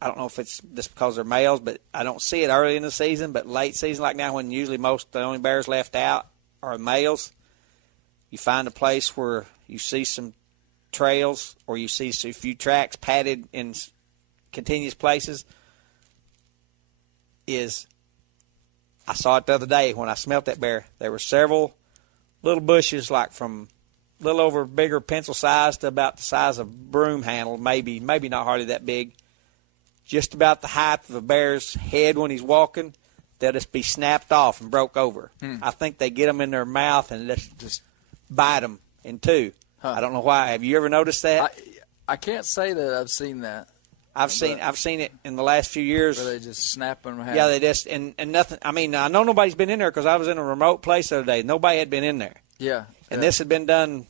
I don't know if it's just because they're males, but I don't see it early in the season, but late season like now, when usually the only bears left out are males, you find a place where you see some trails or you see a few tracks padded in continuous places. I saw it the other day when I smelt that bear. There were several little bushes, like from a little over bigger pencil size to about the size of broom handle, maybe not hardly that big, just about the height of a bear's head when he's walking. They'll just be snapped off and broke over. I think they get them in their mouth and just bite them in two. I don't know why. Have you ever noticed that? I can't say that I've seen that. I've seen it in the last few years. Where they just snap them. Yeah, they just and nothing. I mean, I know nobody's been in there because I was in a remote place the other day. Nobody had been in there. Yeah. And this had been done.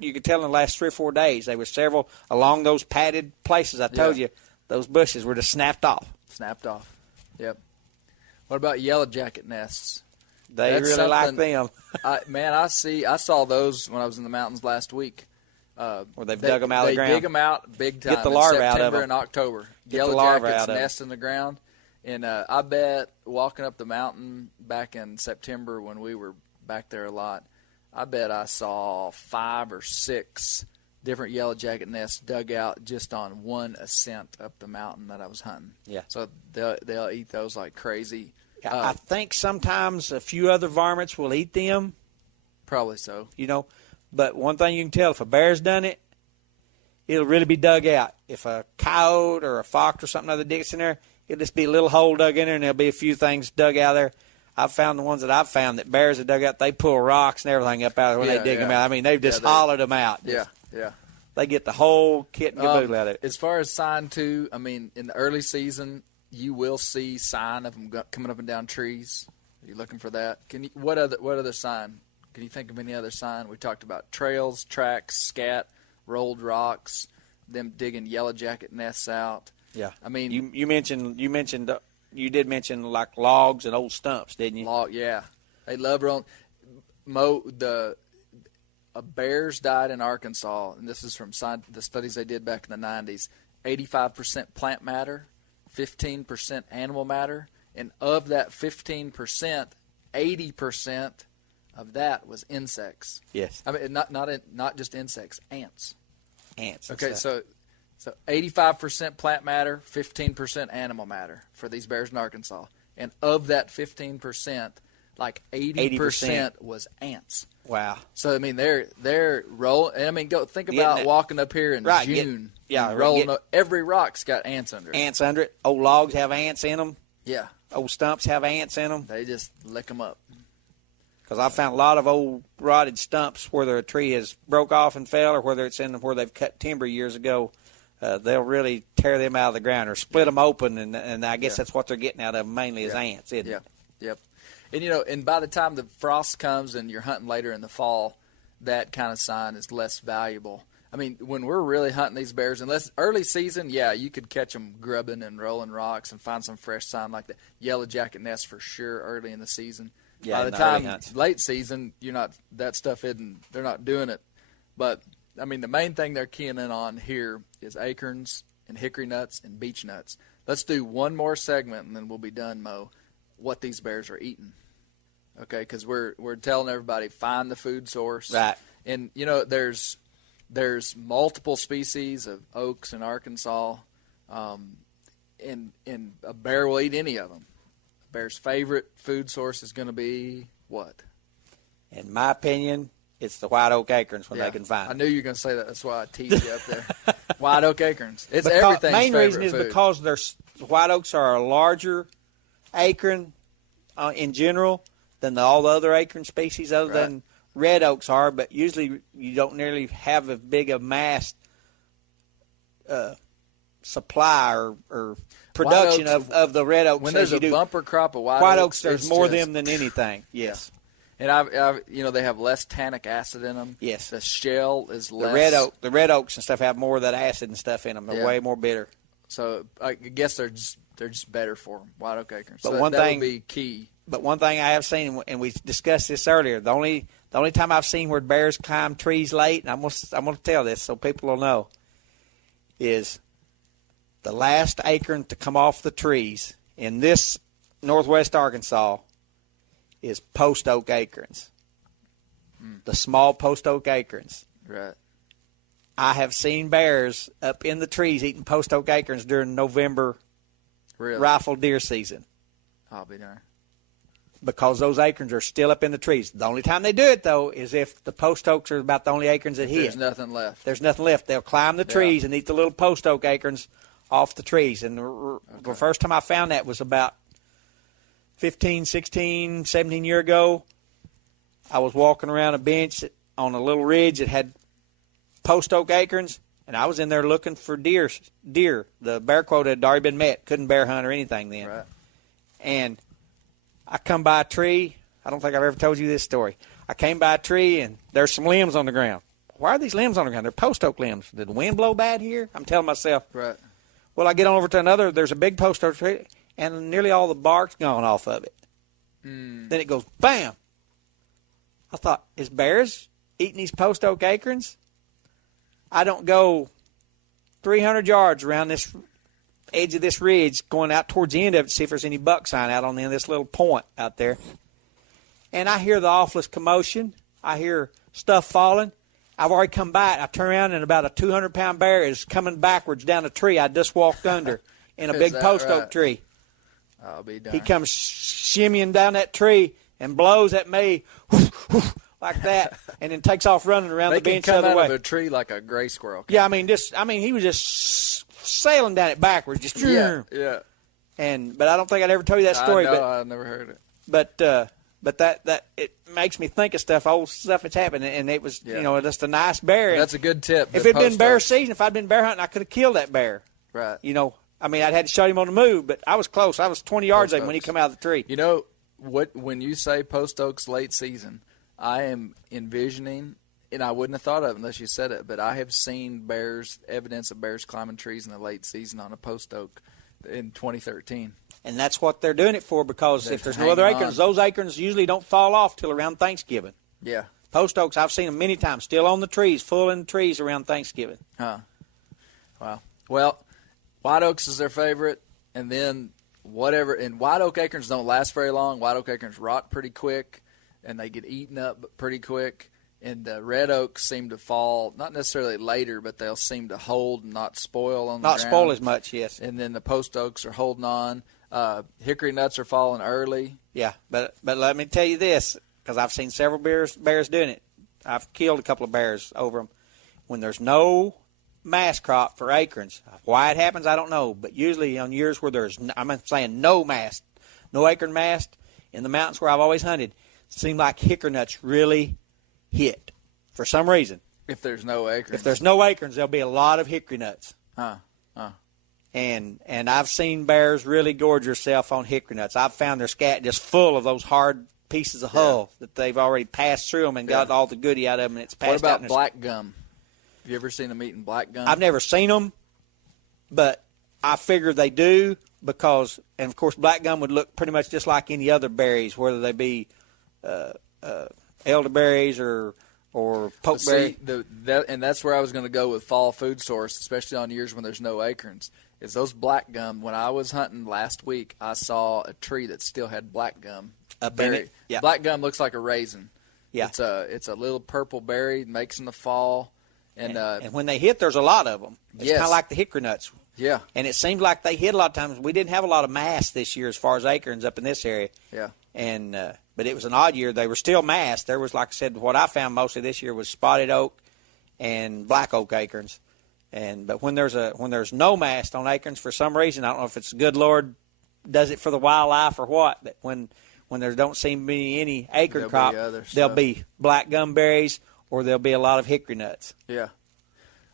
You could tell in the last 3 or 4 days. There were several along those padded places. I told you those bushes were just snapped off. Snapped off. Yep. What about yellow jacket nests? They That's really like something- them. I saw those when I was in the mountains last week. Where they've dug them out of the ground. They dig them out big time. Get the larvae in out of September them. and October. Get the Yellow larvae jackets out of them. nest in the ground. And I bet walking up the mountain back in September when we were back there a lot, I bet I saw 5 or 6 different yellow jacket nests dug out just on one ascent up the mountain that I was hunting. Yeah. So they'll eat those like crazy. I think sometimes a few other varmints will eat them, Probably so. But one thing you can tell, if a bear's done it, it'll really be dug out. If a coyote or a fox or something other digs in there, it'll just be a little hole dug in there, and there'll be a few things dug out there. I've found the ones that I've found that bears have dug out, they pull rocks and everything up out of when they dig them out. I mean, they've just hollowed them out. Yeah. They get the whole kit and caboodle out of it. As far as sign, too, I mean, in the early season, you will see sign of them coming up and down trees. Are you looking for that? What other sign? Can you think of any other sign? We talked about trails, tracks, scat, rolled rocks, them digging yellow jacket nests out. Yeah. I mean, you did mention like logs and old stumps, didn't you? Yeah. They love rolling. Bears died in Arkansas, and this is from the studies they did back in the 90s. 85% plant matter, 15% animal matter, and of that 15%, 80% of that was insects. Yes. I mean, not just insects, ants. Ants. Okay, so 85% plant matter, 15% animal matter for these bears in Arkansas, and of that 15%, like 80% was ants. Wow. So I mean, they're rolling. I mean, go think about walking up here in June. Rolling up. Every rock's got ants under it. Ants under it. Old logs have ants in them. Yeah. Old stumps have ants in them. They just lick them up. Because I found a lot of old rotted stumps, whether a tree has broke off and fell, or whether it's in where they've cut timber years ago. They'll really tear them out of the ground or split them open, and I guess that's what they're getting out of them mainly is ants, isn't it? Yep. And, and by the time the frost comes and you're hunting later in the fall, that kind of sign is less valuable. I mean, when we're really hunting these bears, unless early season, you could catch them grubbing and rolling rocks and find some fresh sign like the yellow jacket nest for sure early in the season. Yeah, by the time late season, they're not doing it. But, I mean, the main thing they're keying in on here is acorns and hickory nuts and beech nuts. Let's do one more segment, and then we'll be done, Mo, what these bears are eating. Okay, because we're telling everybody, find the food source. Right. And, there's multiple species of oaks in Arkansas, and a bear will eat any of them. A bear's favorite food source is going to be what? In my opinion, it's the white oak acorns when they can find I them. knew you were going to say that. That's why I teased you up there. White oak acorns. It's Because everything's main favorite reason is food. because white oaks are a larger acorn in general than all the other acorn species other than red oaks are, but usually you don't nearly have as big a mass supply or production of the red oaks. When there's a bumper crop of white oaks, there's more of them than anything. Yes. And I've they have less tannic acid in them. Yes. The shell is less. The red oaks and stuff have more of that acid and stuff in them. They're way more bitter. So I guess they're just better for them, white oak acorns. But so that would be key. But one thing I have seen, and we discussed this earlier, the only time I've seen where bears climb trees late, and I'm gonna tell this so people will know, is the last acorn to come off the trees in this northwest Arkansas is post oak acorns. The small post oak acorns. Right. I have seen bears up in the trees eating post oak acorns during November rifle deer season. I'll be there. Because those acorns are still up in the trees. The only time they do it, though, is if the post oaks are about the only acorns that hit. There's nothing left. There's nothing left. They'll climb the trees and eat the little post oak acorns off the trees. And the first time I found that was about 15, 16, 17 years ago. I was walking around a bench on a little ridge that had post oak acorns, and I was in there looking for deer. The bear quota had already been met. Couldn't bear hunt or anything then. Right. And I come by a tree. I don't think I've ever told you this story. I came by a tree, and there's some limbs on the ground. Why are these limbs on the ground? They're post oak limbs. Did the wind blow bad here? I'm telling myself. Right. Well, I get on over to another. There's a big post oak tree, and nearly all the bark's gone off of it. Then it goes bam. I thought, is bears eating these post oak acorns? I don't go 300 yards around this edge of this ridge, going out towards the end of it to see if there's any buck sign out on the end of this little point out there. And I hear the awfulest commotion. I hear stuff falling. I've already come back. I turn around, and about a 200-pound bear is coming backwards down a tree I just walked under in a big post oak tree. I'll be darned. He comes shimmying down that tree and blows at me like that, and then takes off running around the bench the other way. They can come out of a tree like a gray squirrel. Yeah, I mean, he was just sailing down it backwards, just yeah. But I don't think I'd ever told you that story. I've never heard it. But that it makes me think of stuff, old stuff that's happened, and it was just a nice bear. That's a good tip. If it'd been bear season, if I'd been bear hunting, I could have killed that bear. Right. I mean, I'd had to shut him on the move, but I was close. I was 20 yards away when he come out of the tree. When you say post oaks late season, I am envisioning, and I wouldn't have thought of it unless you said it, but I have seen evidence of bears climbing trees in the late season on a post oak in 2013. And that's what they're doing it for, because if there's no other acorns, those acorns usually don't fall off till around Thanksgiving. Yeah. Post oaks, I've seen them many times, still on the trees, full in the trees around Thanksgiving. Huh. Wow. Well, white oaks is their favorite, and then whatever. And white oak acorns don't last very long. White oak acorns rot pretty quick, and they get eaten up pretty quick. And red oaks seem to fall, not necessarily later, but they'll seem to hold and not spoil on the ground. Not spoil as much, yes. And then the post oaks are holding on. Hickory nuts are falling early. Yeah, but let me tell you this, because I've seen several bears doing it. I've killed a couple of bears over them. When there's no mast crop for acorns, why it happens, I don't know. But usually on years where I'm saying no mast, no acorn mast, in the mountains where I've always hunted, it seemed like hickory nuts really hit for some reason. If there's no acorns. If there's no acorns, there'll be a lot of hickory nuts. Huh. And I've seen bears really gorge themselves on hickory nuts. I've found their scat just full of those hard pieces of hull that they've already passed through them and got all the goodie out of them, and it's passed out. What about black gum? Have you ever seen them eating black gum? I've never seen them, but I figure they do because, and of course, black gum would look pretty much just like any other berries, whether they be elderberries or pokeberry. And that's where I was going to go with fall food source, especially on years when there's no acorns. Is those black gum. When I was hunting last week, I saw a tree that still had black gum. Yeah. Black gum looks like a raisin. Yeah. It's a little purple berry, makes in the fall. And when they hit, there's a lot of them. It's yes. kind of like the hickory nuts. Yeah. And it seemed like they hit a lot of times. We didn't have a lot of mass this year as far as acorns up in this area. Yeah. And but it was an odd year. They were still massed. There was, like I said, what I found mostly this year was spotted oak and black oak acorns. But when there's no mast on acorns for some reason, I don't know if it's the good Lord does it for the wildlife or what, but when there don't seem to be any acorn crop, there'll be black gumberries or there'll be a lot of hickory nuts. Yeah.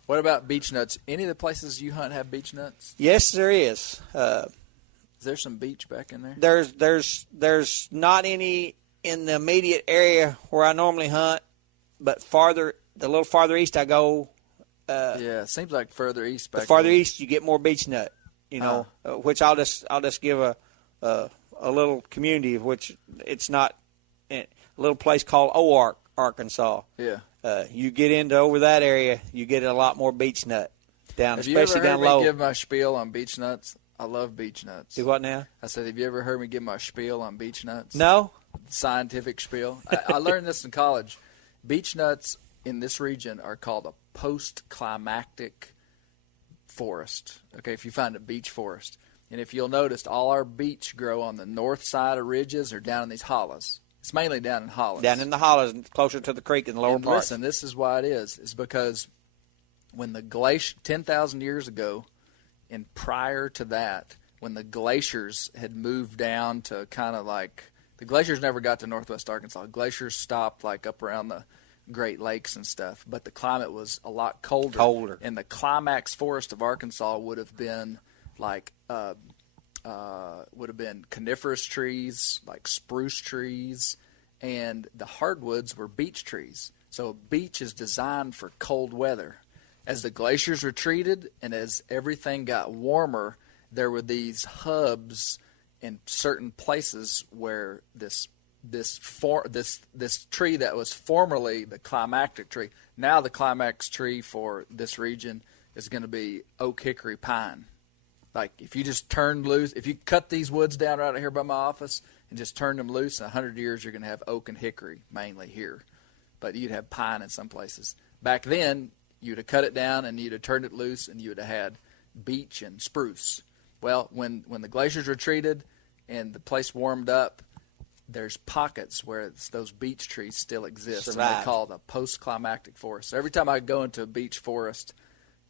What about beech nuts? Any of the places you hunt have beech nuts? Yes, there is. Is there some beech back in there? There's not any in the immediate area where I normally hunt, but a little farther east I go. It seems like further east. The farther east you get more beech nut, which I'll just give a little community, which it's not a little place called Oark, Arkansas. Yeah. You get into over that area, you get a lot more beech nut down, especially down low. Have you ever heard me give my spiel on beech nuts? I love beech nuts. Do what now? I said, have you ever heard me give my spiel on beech nuts? No. Scientific spiel. I learned this in college. Beech nuts in this region are called a post-climactic forest. Okay, if you find a beech forest. And if you'll notice, all our beech grow on the north side of ridges or down in these hollows. It's mainly down in hollows. Down in the hollows, closer to the creek in the lower part. Listen, this is why it is because when the glacier, 10,000 years ago, and prior to that, when the glaciers had moved down to kind of like, the glaciers never got to northwest Arkansas. Glaciers stopped like up around the Great Lakes and stuff, but the climate was a lot colder. And the climax forest of Arkansas would have been like coniferous trees, like spruce trees, and the hardwoods were beech trees. So beech is designed for cold weather. As the glaciers retreated and as everything got warmer, there were these hubs in certain places where this tree that was formerly the climactic tree, now the climax tree for this region is going to be oak, hickory, pine. Like if you just turned loose, if you cut these woods down right here by my office and just turned them loose, in 100 years you're going to have oak and hickory mainly here, but you'd have pine in some places. Back then, you'd have cut it down and you'd have turned it loose and you would have had beech and spruce. Well, when the glaciers retreated and the place warmed up, there's pockets where those beech trees still exist. And they call it a post-climactic forest. So every time I go into a beech forest,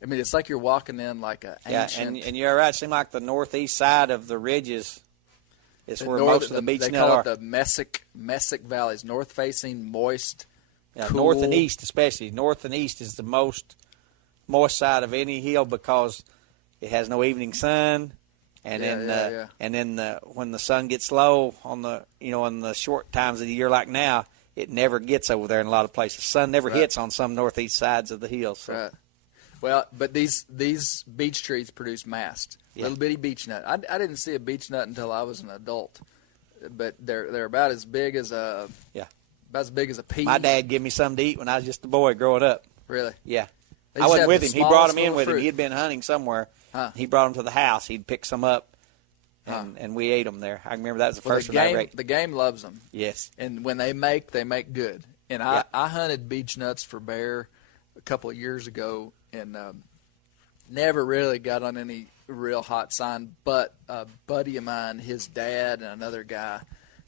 I mean, it's like you're walking in like an ancient... Yeah, and you're right. It seems like the northeast side of the ridges is where most of the beech nuts are. They call it the Messick valleys, north-facing, moist, cool. North and east especially. North and east is the most moist side of any hill because it has no evening sun. And then when the sun gets low on the in the short times of the year like now, it never gets over there in a lot of places. Sun never hits on some northeast sides of the hills. So. Right. Well, but these beech trees produce mast, little bitty beech nut. I didn't see a beech nut until I was an adult, but they're about as big as a pea. My dad gave me some to eat when I was just a boy growing up. Really? Yeah. I wasn't with him. He brought them in with him. He had been hunting somewhere. Huh. He brought them to the house. He'd pick some up, and we ate them there. I remember that was the first one I ate. The game loves them. Yes. And when they make good. And I hunted beech nuts for bear a couple of years ago and never really got on any real hot sign. But a buddy of mine, his dad, and another guy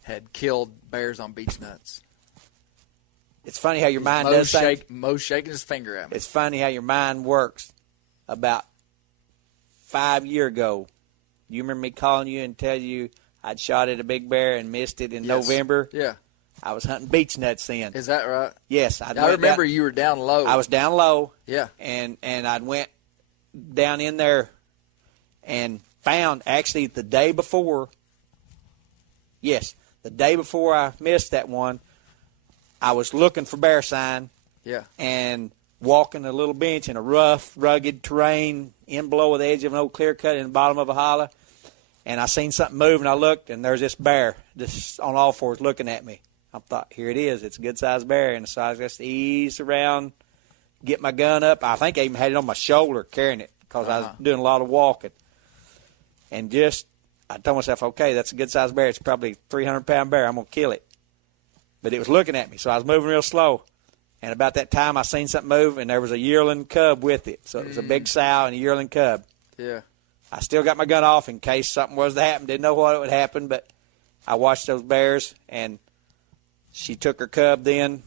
had killed bears on beech nuts. It's funny how your mind does things. Mo's shaking his finger at me. It's funny how your mind works. About 5 years ago, you remember me calling you and tell you I'd shot at a big bear and missed it in November? Yeah. I was hunting beech nuts then. Is that right? Yes. I remember you were down low. I was down low. Yeah. And I went down in there and found actually the day before I missed that one, I was looking for bear sign. Yeah. And walking a little bench in a rough, rugged terrain in below the edge of an old clear cut in the bottom of a hollow. And I seen something move, and I looked, and there's this bear just on all fours looking at me. I thought, here it is. It's a good-sized bear. And so I just eased around, get my gun up. I think I even had it on my shoulder carrying it because I was doing a lot of walking. And I told myself, okay, that's a good-sized bear. It's probably a 300-pound bear. I'm going to kill it. But it was looking at me, so I was moving real slow. And about that time, I seen something move, and there was a yearling cub with it. So it was a big sow and a yearling cub. Yeah. I still got my gun off in case something was to happen. Didn't know what would happen, but I watched those bears, and she took her cub then.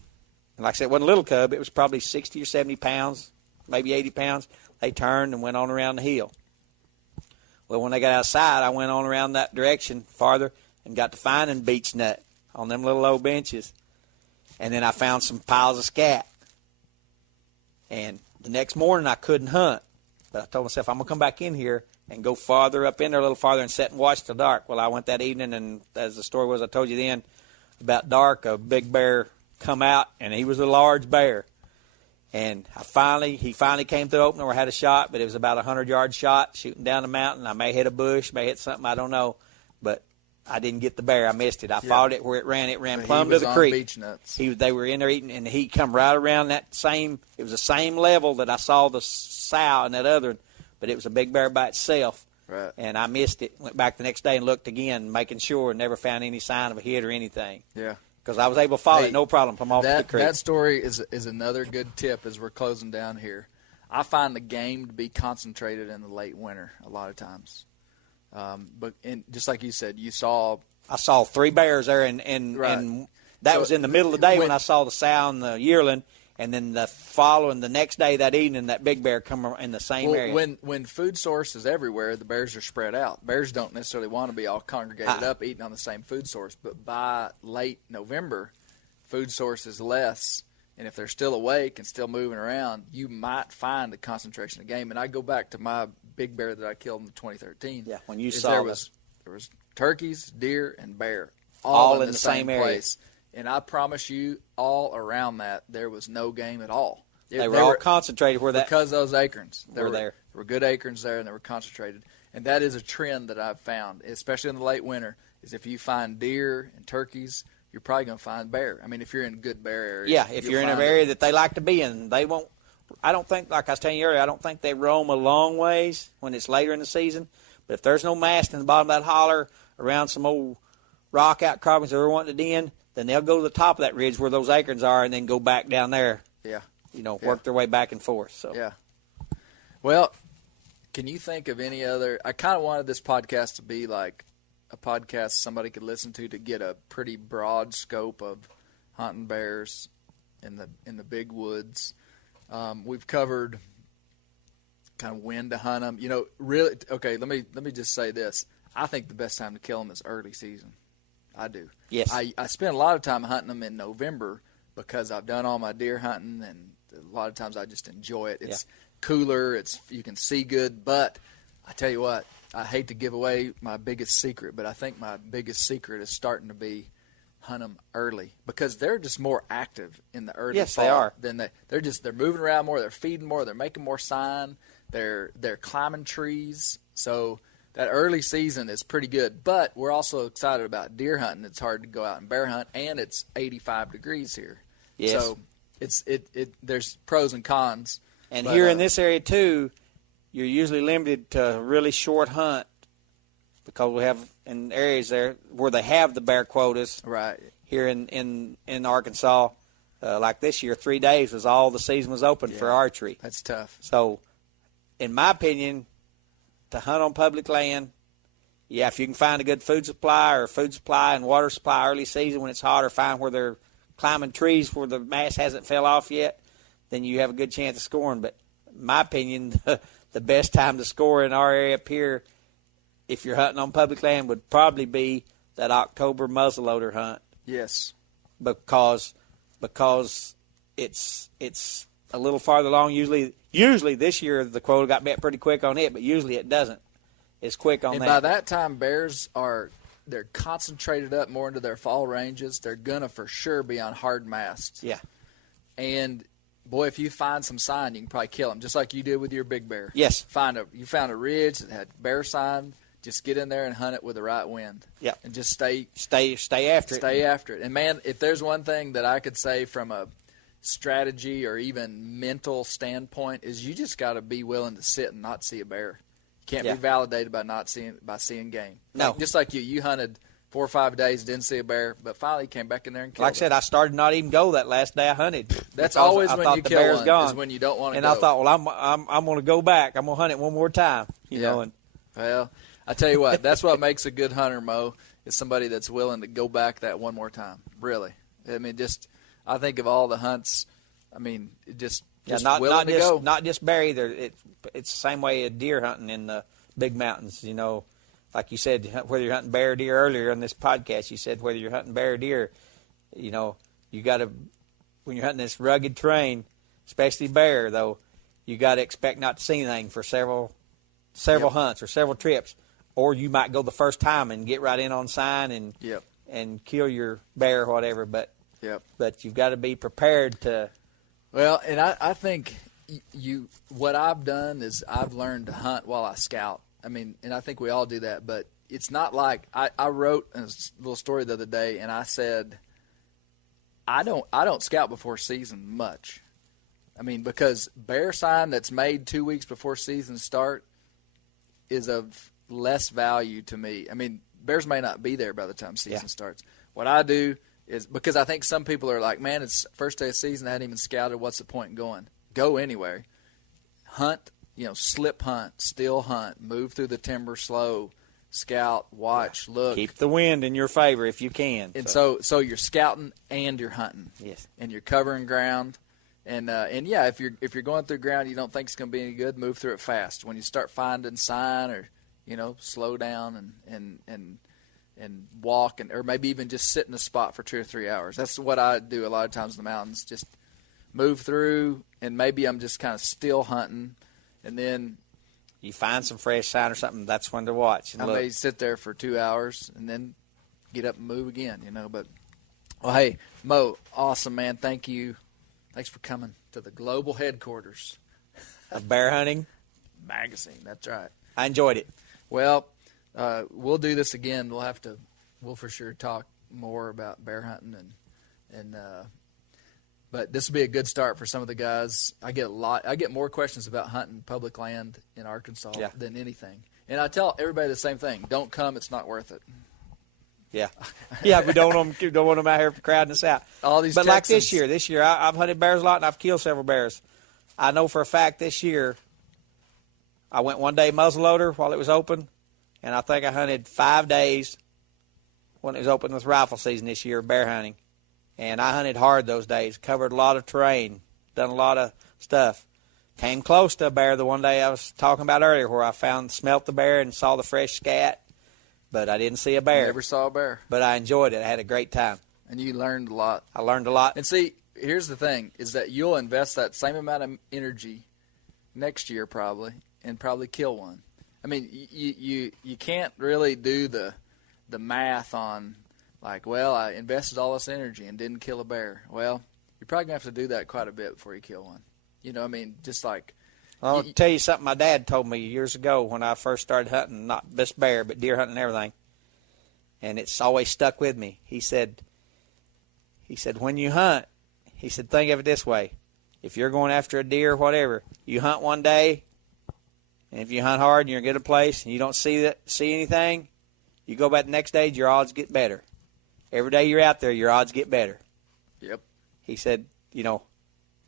And like I said, it wasn't a little cub. It was probably 60 or 70 pounds, maybe 80 pounds. They turned and went on around the hill. Well, when they got outside, I went on around that direction farther and got to finding beech nut on them little old benches. And then I found some piles of scat. And the next morning I couldn't hunt. But I told myself, I'm going to come back in here and go farther up in there a little farther and sit and watch till dark. Well, I went that evening, and as the story was I told you then, about dark, a big bear come out, and he was a large bear. And he finally came through the opening where I had a shot, but it was about a 100-yard shot shooting down the mountain. I may hit a bush, may hit something, I don't know. But I didn't get the bear. I missed it. I followed it where it ran. It ran plumb to the creek. Beech nuts. They were in there eating, and he come right around it was the same level that I saw the sow and that other one, but it was a big bear by itself. Right. And I missed it. Went back the next day and looked again, making sure, and never found any sign of a hit or anything. Yeah. Because I was able to follow it, no problem, from off the creek. That story is another good tip as we're closing down here. I find the game to be concentrated in the late winter a lot of times. But just like you said, I saw 3 bears there, and that was in the middle of the day when I saw the sow and the yearling, and then the next day, that evening, that big bear come in the same area. When food source is everywhere, the bears are spread out. Bears don't necessarily want to be all congregated up eating on the same food source, but by late November, food source is less, and if they're still awake and still moving around, you might find a concentration of game. And I go back to my big bear that I killed in 2013. Yeah, when you saw there was turkeys, deer, and bear all in the same area. place. And I promise you, all around that, there was no game at all. They were all concentrated where that because those acorns were there. There were good acorns there, and they were concentrated. And that is a trend that I've found, especially in the late winter, is if you find deer and turkeys, you're probably going to find bear. I mean, if you're in good bear areas. Yeah, if you're in an area that they like to be in, they won't. I don't think, like I was telling you earlier, I don't think they roam a long ways when it's later in the season. But if there's no mast in the bottom of that holler around some old rock outcroppings that they're wanting to den, then they'll go to the top of that ridge where those acorns are and then go back down there. Yeah. Work their way back and forth. So. Yeah. Well, can you think of any other? I kind of wanted this podcast to be like a podcast somebody could listen to get a pretty broad scope of hunting bears in the big woods. We've covered kind of when to hunt them. Really. Okay, let me just say this. I think the best time to kill them is early season. I do. Yes. I spend a lot of time hunting them in November because I've done all my deer hunting, and a lot of times I just enjoy it. It's cooler. You can see good. But I tell you what, I hate to give away my biggest secret, but I think my biggest secret is starting to be hunt them early because they're just more active in the early fall. They are. Than they're moving around more. They're feeding more. They're making more sign. They're climbing trees. So that early season is pretty good. But we're also excited about deer hunting. It's hard to go out and bear hunt, and it's 85 degrees here. Yes. So there's pros and cons. And here in this area too, you're usually limited to a really short hunt because we have in areas there where they have the bear quotas. Right. Here in Arkansas, like this year, 3 days was all the season was open for archery. That's tough. So, in my opinion, to hunt on public land, if you can find a good food supply and water supply early season when it's hot, or find where they're climbing trees where the mast hasn't fell off yet, then you have a good chance of scoring. But in my opinion, the best time to score in our area up here, if you're hunting on public land, would probably be that October muzzleloader hunt. Yes. Because it's a little farther along. Usually this year the quota got met pretty quick on it, but usually it doesn't. It's quick on that. And by that time, bears they're concentrated up more into their fall ranges. They're gonna for sure be on hard masts. Yeah. And boy, if you find some sign, you can probably kill them, just like you did with your big bear. Yes. You found a ridge that had bear sign. Just get in there and hunt it with the right wind. Yeah. And just stay after it. Stay after it. And man, if there's one thing that I could say from a strategy or even mental standpoint, is you just got to be willing to sit and not see a bear. You can't be validated by seeing game. No. Just like you hunted 4 or 5 days, didn't see a bear, but finally came back in there and killed Like I said, I started not even go that last day I hunted. That's always when you kill one, gone. is when you don't want to and go. And I thought, well, I'm going to go back. I'm going to hunt it one more time. You know. And well, I tell you what, that's what makes a good hunter, Mo, is somebody that's willing to go back that one more time. Really. I mean, I think of all the hunts, I mean, just willing to go. Not just bear either. It's the same way as deer hunting in the big mountains. Like you said, whether you're hunting bear or deer earlier in this podcast, you said whether you're hunting bear or deer, you got to, when you're hunting this rugged terrain, especially bear, though, you got to expect not to see anything for several hunts or several trips. Or you might go the first time and get right in on sign and kill your bear or whatever. But you've got to be prepared to. Well, and I think what I've done is I've learned to hunt while I scout. I mean, and I think we all do that. But it's not like I wrote a little story the other day, and I said I don't scout before season much. I mean, because bear sign that's made 2 weeks before season start is of less value to me. I mean, bears may not be there by the time season starts. What I do is, because I think some people are like, man, it's first day of season, I hadn't even scouted, what's the point in going? Go anyway. Hunt, slip hunt, still hunt, move through the timber slow, scout, watch, look. Keep the wind in your favor if you can. And so you're scouting and you're hunting. Yes. And you're covering ground. And if you're going through ground you don't think it's going to be any good, move through it fast. When you start finding sign or slow down and walk, or maybe even just sit in a spot for 2 or 3 hours. That's what I do a lot of times in the mountains. Just move through, and maybe I'm just kind of still hunting, and then you find some fresh sign or something. That's when to watch. And I may sit there for 2 hours and then get up and move again. But well, hey, Mo, awesome, man. Thank you. Thanks for coming to to the global headquarters of bear hunting magazine. That's right. I enjoyed it. Well, we'll do this again. We'll for sure talk more about bear hunting but this will be a good start for some of the guys. I get more questions about hunting public land in Arkansas than anything. And I tell everybody the same thing. Don't come, it's not worth it. Yeah. Yeah, we don't want them out here crowding us out. All these But Texans. like this year I've hunted bears a lot and I've killed several bears. I know for a fact this year I went one day muzzleloader while it was open, and I think I hunted 5 days when it was open with rifle season this year, bear hunting. And I hunted hard those days, covered a lot of terrain, done a lot of stuff. Came close to a bear the one day I was talking about earlier where I smelt the bear and saw the fresh scat, but I didn't see a bear. Never saw a bear. But I enjoyed it. I had a great time. And you learned a lot. I learned a lot. And see, here's the thing, is that you'll invest that same amount of energy next year probably and probably kill one. I mean, you can't really do the math on like, well, I invested all this energy and didn't kill a bear. Well, you're probably going to have to do that quite a bit before you kill one. You know, I mean, just like... I'll tell you something my dad told me years ago when I first started hunting, not just bear, but deer hunting and everything. And it's always stuck with me. He said, when you hunt, he said, think of it this way. If you're going after a deer or whatever, you hunt one day, and if you hunt hard and you're in a good place and you don't see anything, you go back the next day, your odds get better. Every day you're out there, your odds get better. Yep. He said,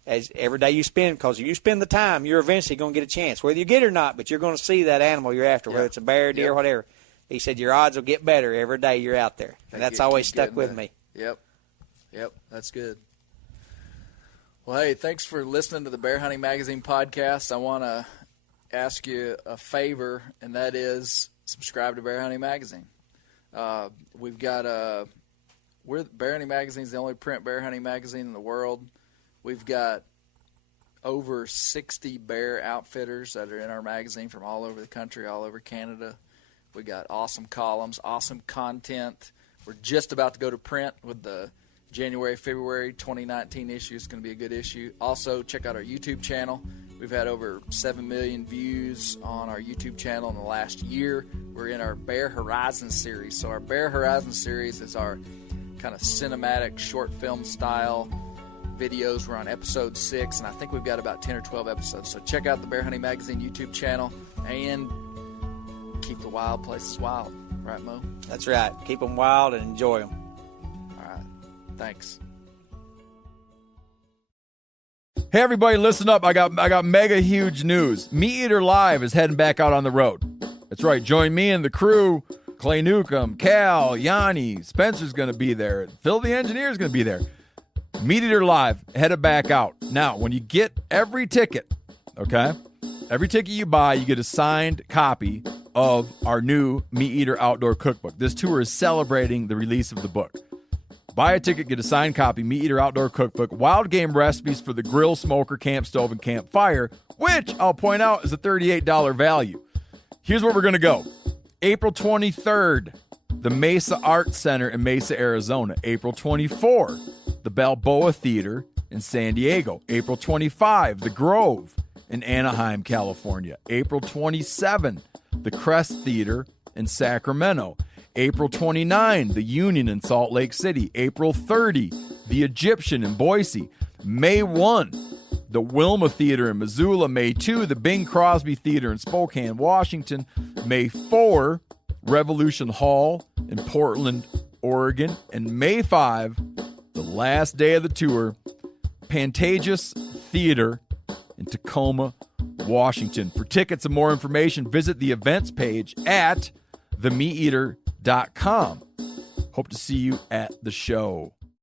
as every day you spend, because if you spend the time, you're eventually going to get a chance, whether you get it or not, but you're going to see that animal you're after, whether it's a bear, deer, whatever. He said your odds will get better every day you're out there. And that's always stuck with me. Yep. That's good. Well, hey, thanks for listening to the Bear Hunting Magazine podcast. I want to ask you a favor, and that is subscribe to Bear Hunting Magazine. We've got Bear Hunting Magazine is the only print bear hunting magazine in the world. We've got over 60 bear outfitters that are in our magazine from all over the country, all over Canada. We got awesome columns, awesome content. We're just about to go to print with the January, February 2019 issue. It's going to be a good issue. Also, check out our YouTube channel. We've had over 7 million views on our YouTube channel in the last year. We're in our Bear Horizon series. So our Bear Horizon series is our kind of cinematic short film style videos. We're on episode 6, and I think we've got about 10 or 12 episodes. So check out the Bear Hunting Magazine YouTube channel and keep the wild places wild. Right, Mo? That's right. Keep them wild and enjoy them. All right. Thanks. Hey everybody, listen up. I got mega huge news. Meat Eater Live is heading back out on the road. That's right. Join me and the crew. Clay Newcomb, Cal, Yanni, Spencer's going to be there. Phil the engineer's going to be there. Meat Eater Live headed back out. Now, when you get every ticket, okay, every ticket you buy, you get a signed copy of our new Meat Eater Outdoor Cookbook. This tour is celebrating the release of the book. Buy a ticket, get a signed copy, Meat Eater Outdoor Cookbook, wild game recipes for the grill, smoker, camp stove, and campfire, which I'll point out is a $38 value. Here's where we're going to go. April 23rd, the Mesa Art Center in Mesa, Arizona. April 24th, the Balboa Theater in San Diego. April 25, the Grove in Anaheim, California. April 27, the Crest Theater in Sacramento. April 29, the Union in Salt Lake City. April 30, the Egyptian in Boise. May 1, the Wilma Theater in Missoula. May 2, the Bing Crosby Theater in Spokane, Washington. May 4, Revolution Hall in Portland, Oregon. And May 5, the last day of the tour, Pantages Theater in Tacoma, Washington. For tickets and more information, visit the events page at themeateater.com. Hope to see you at the show.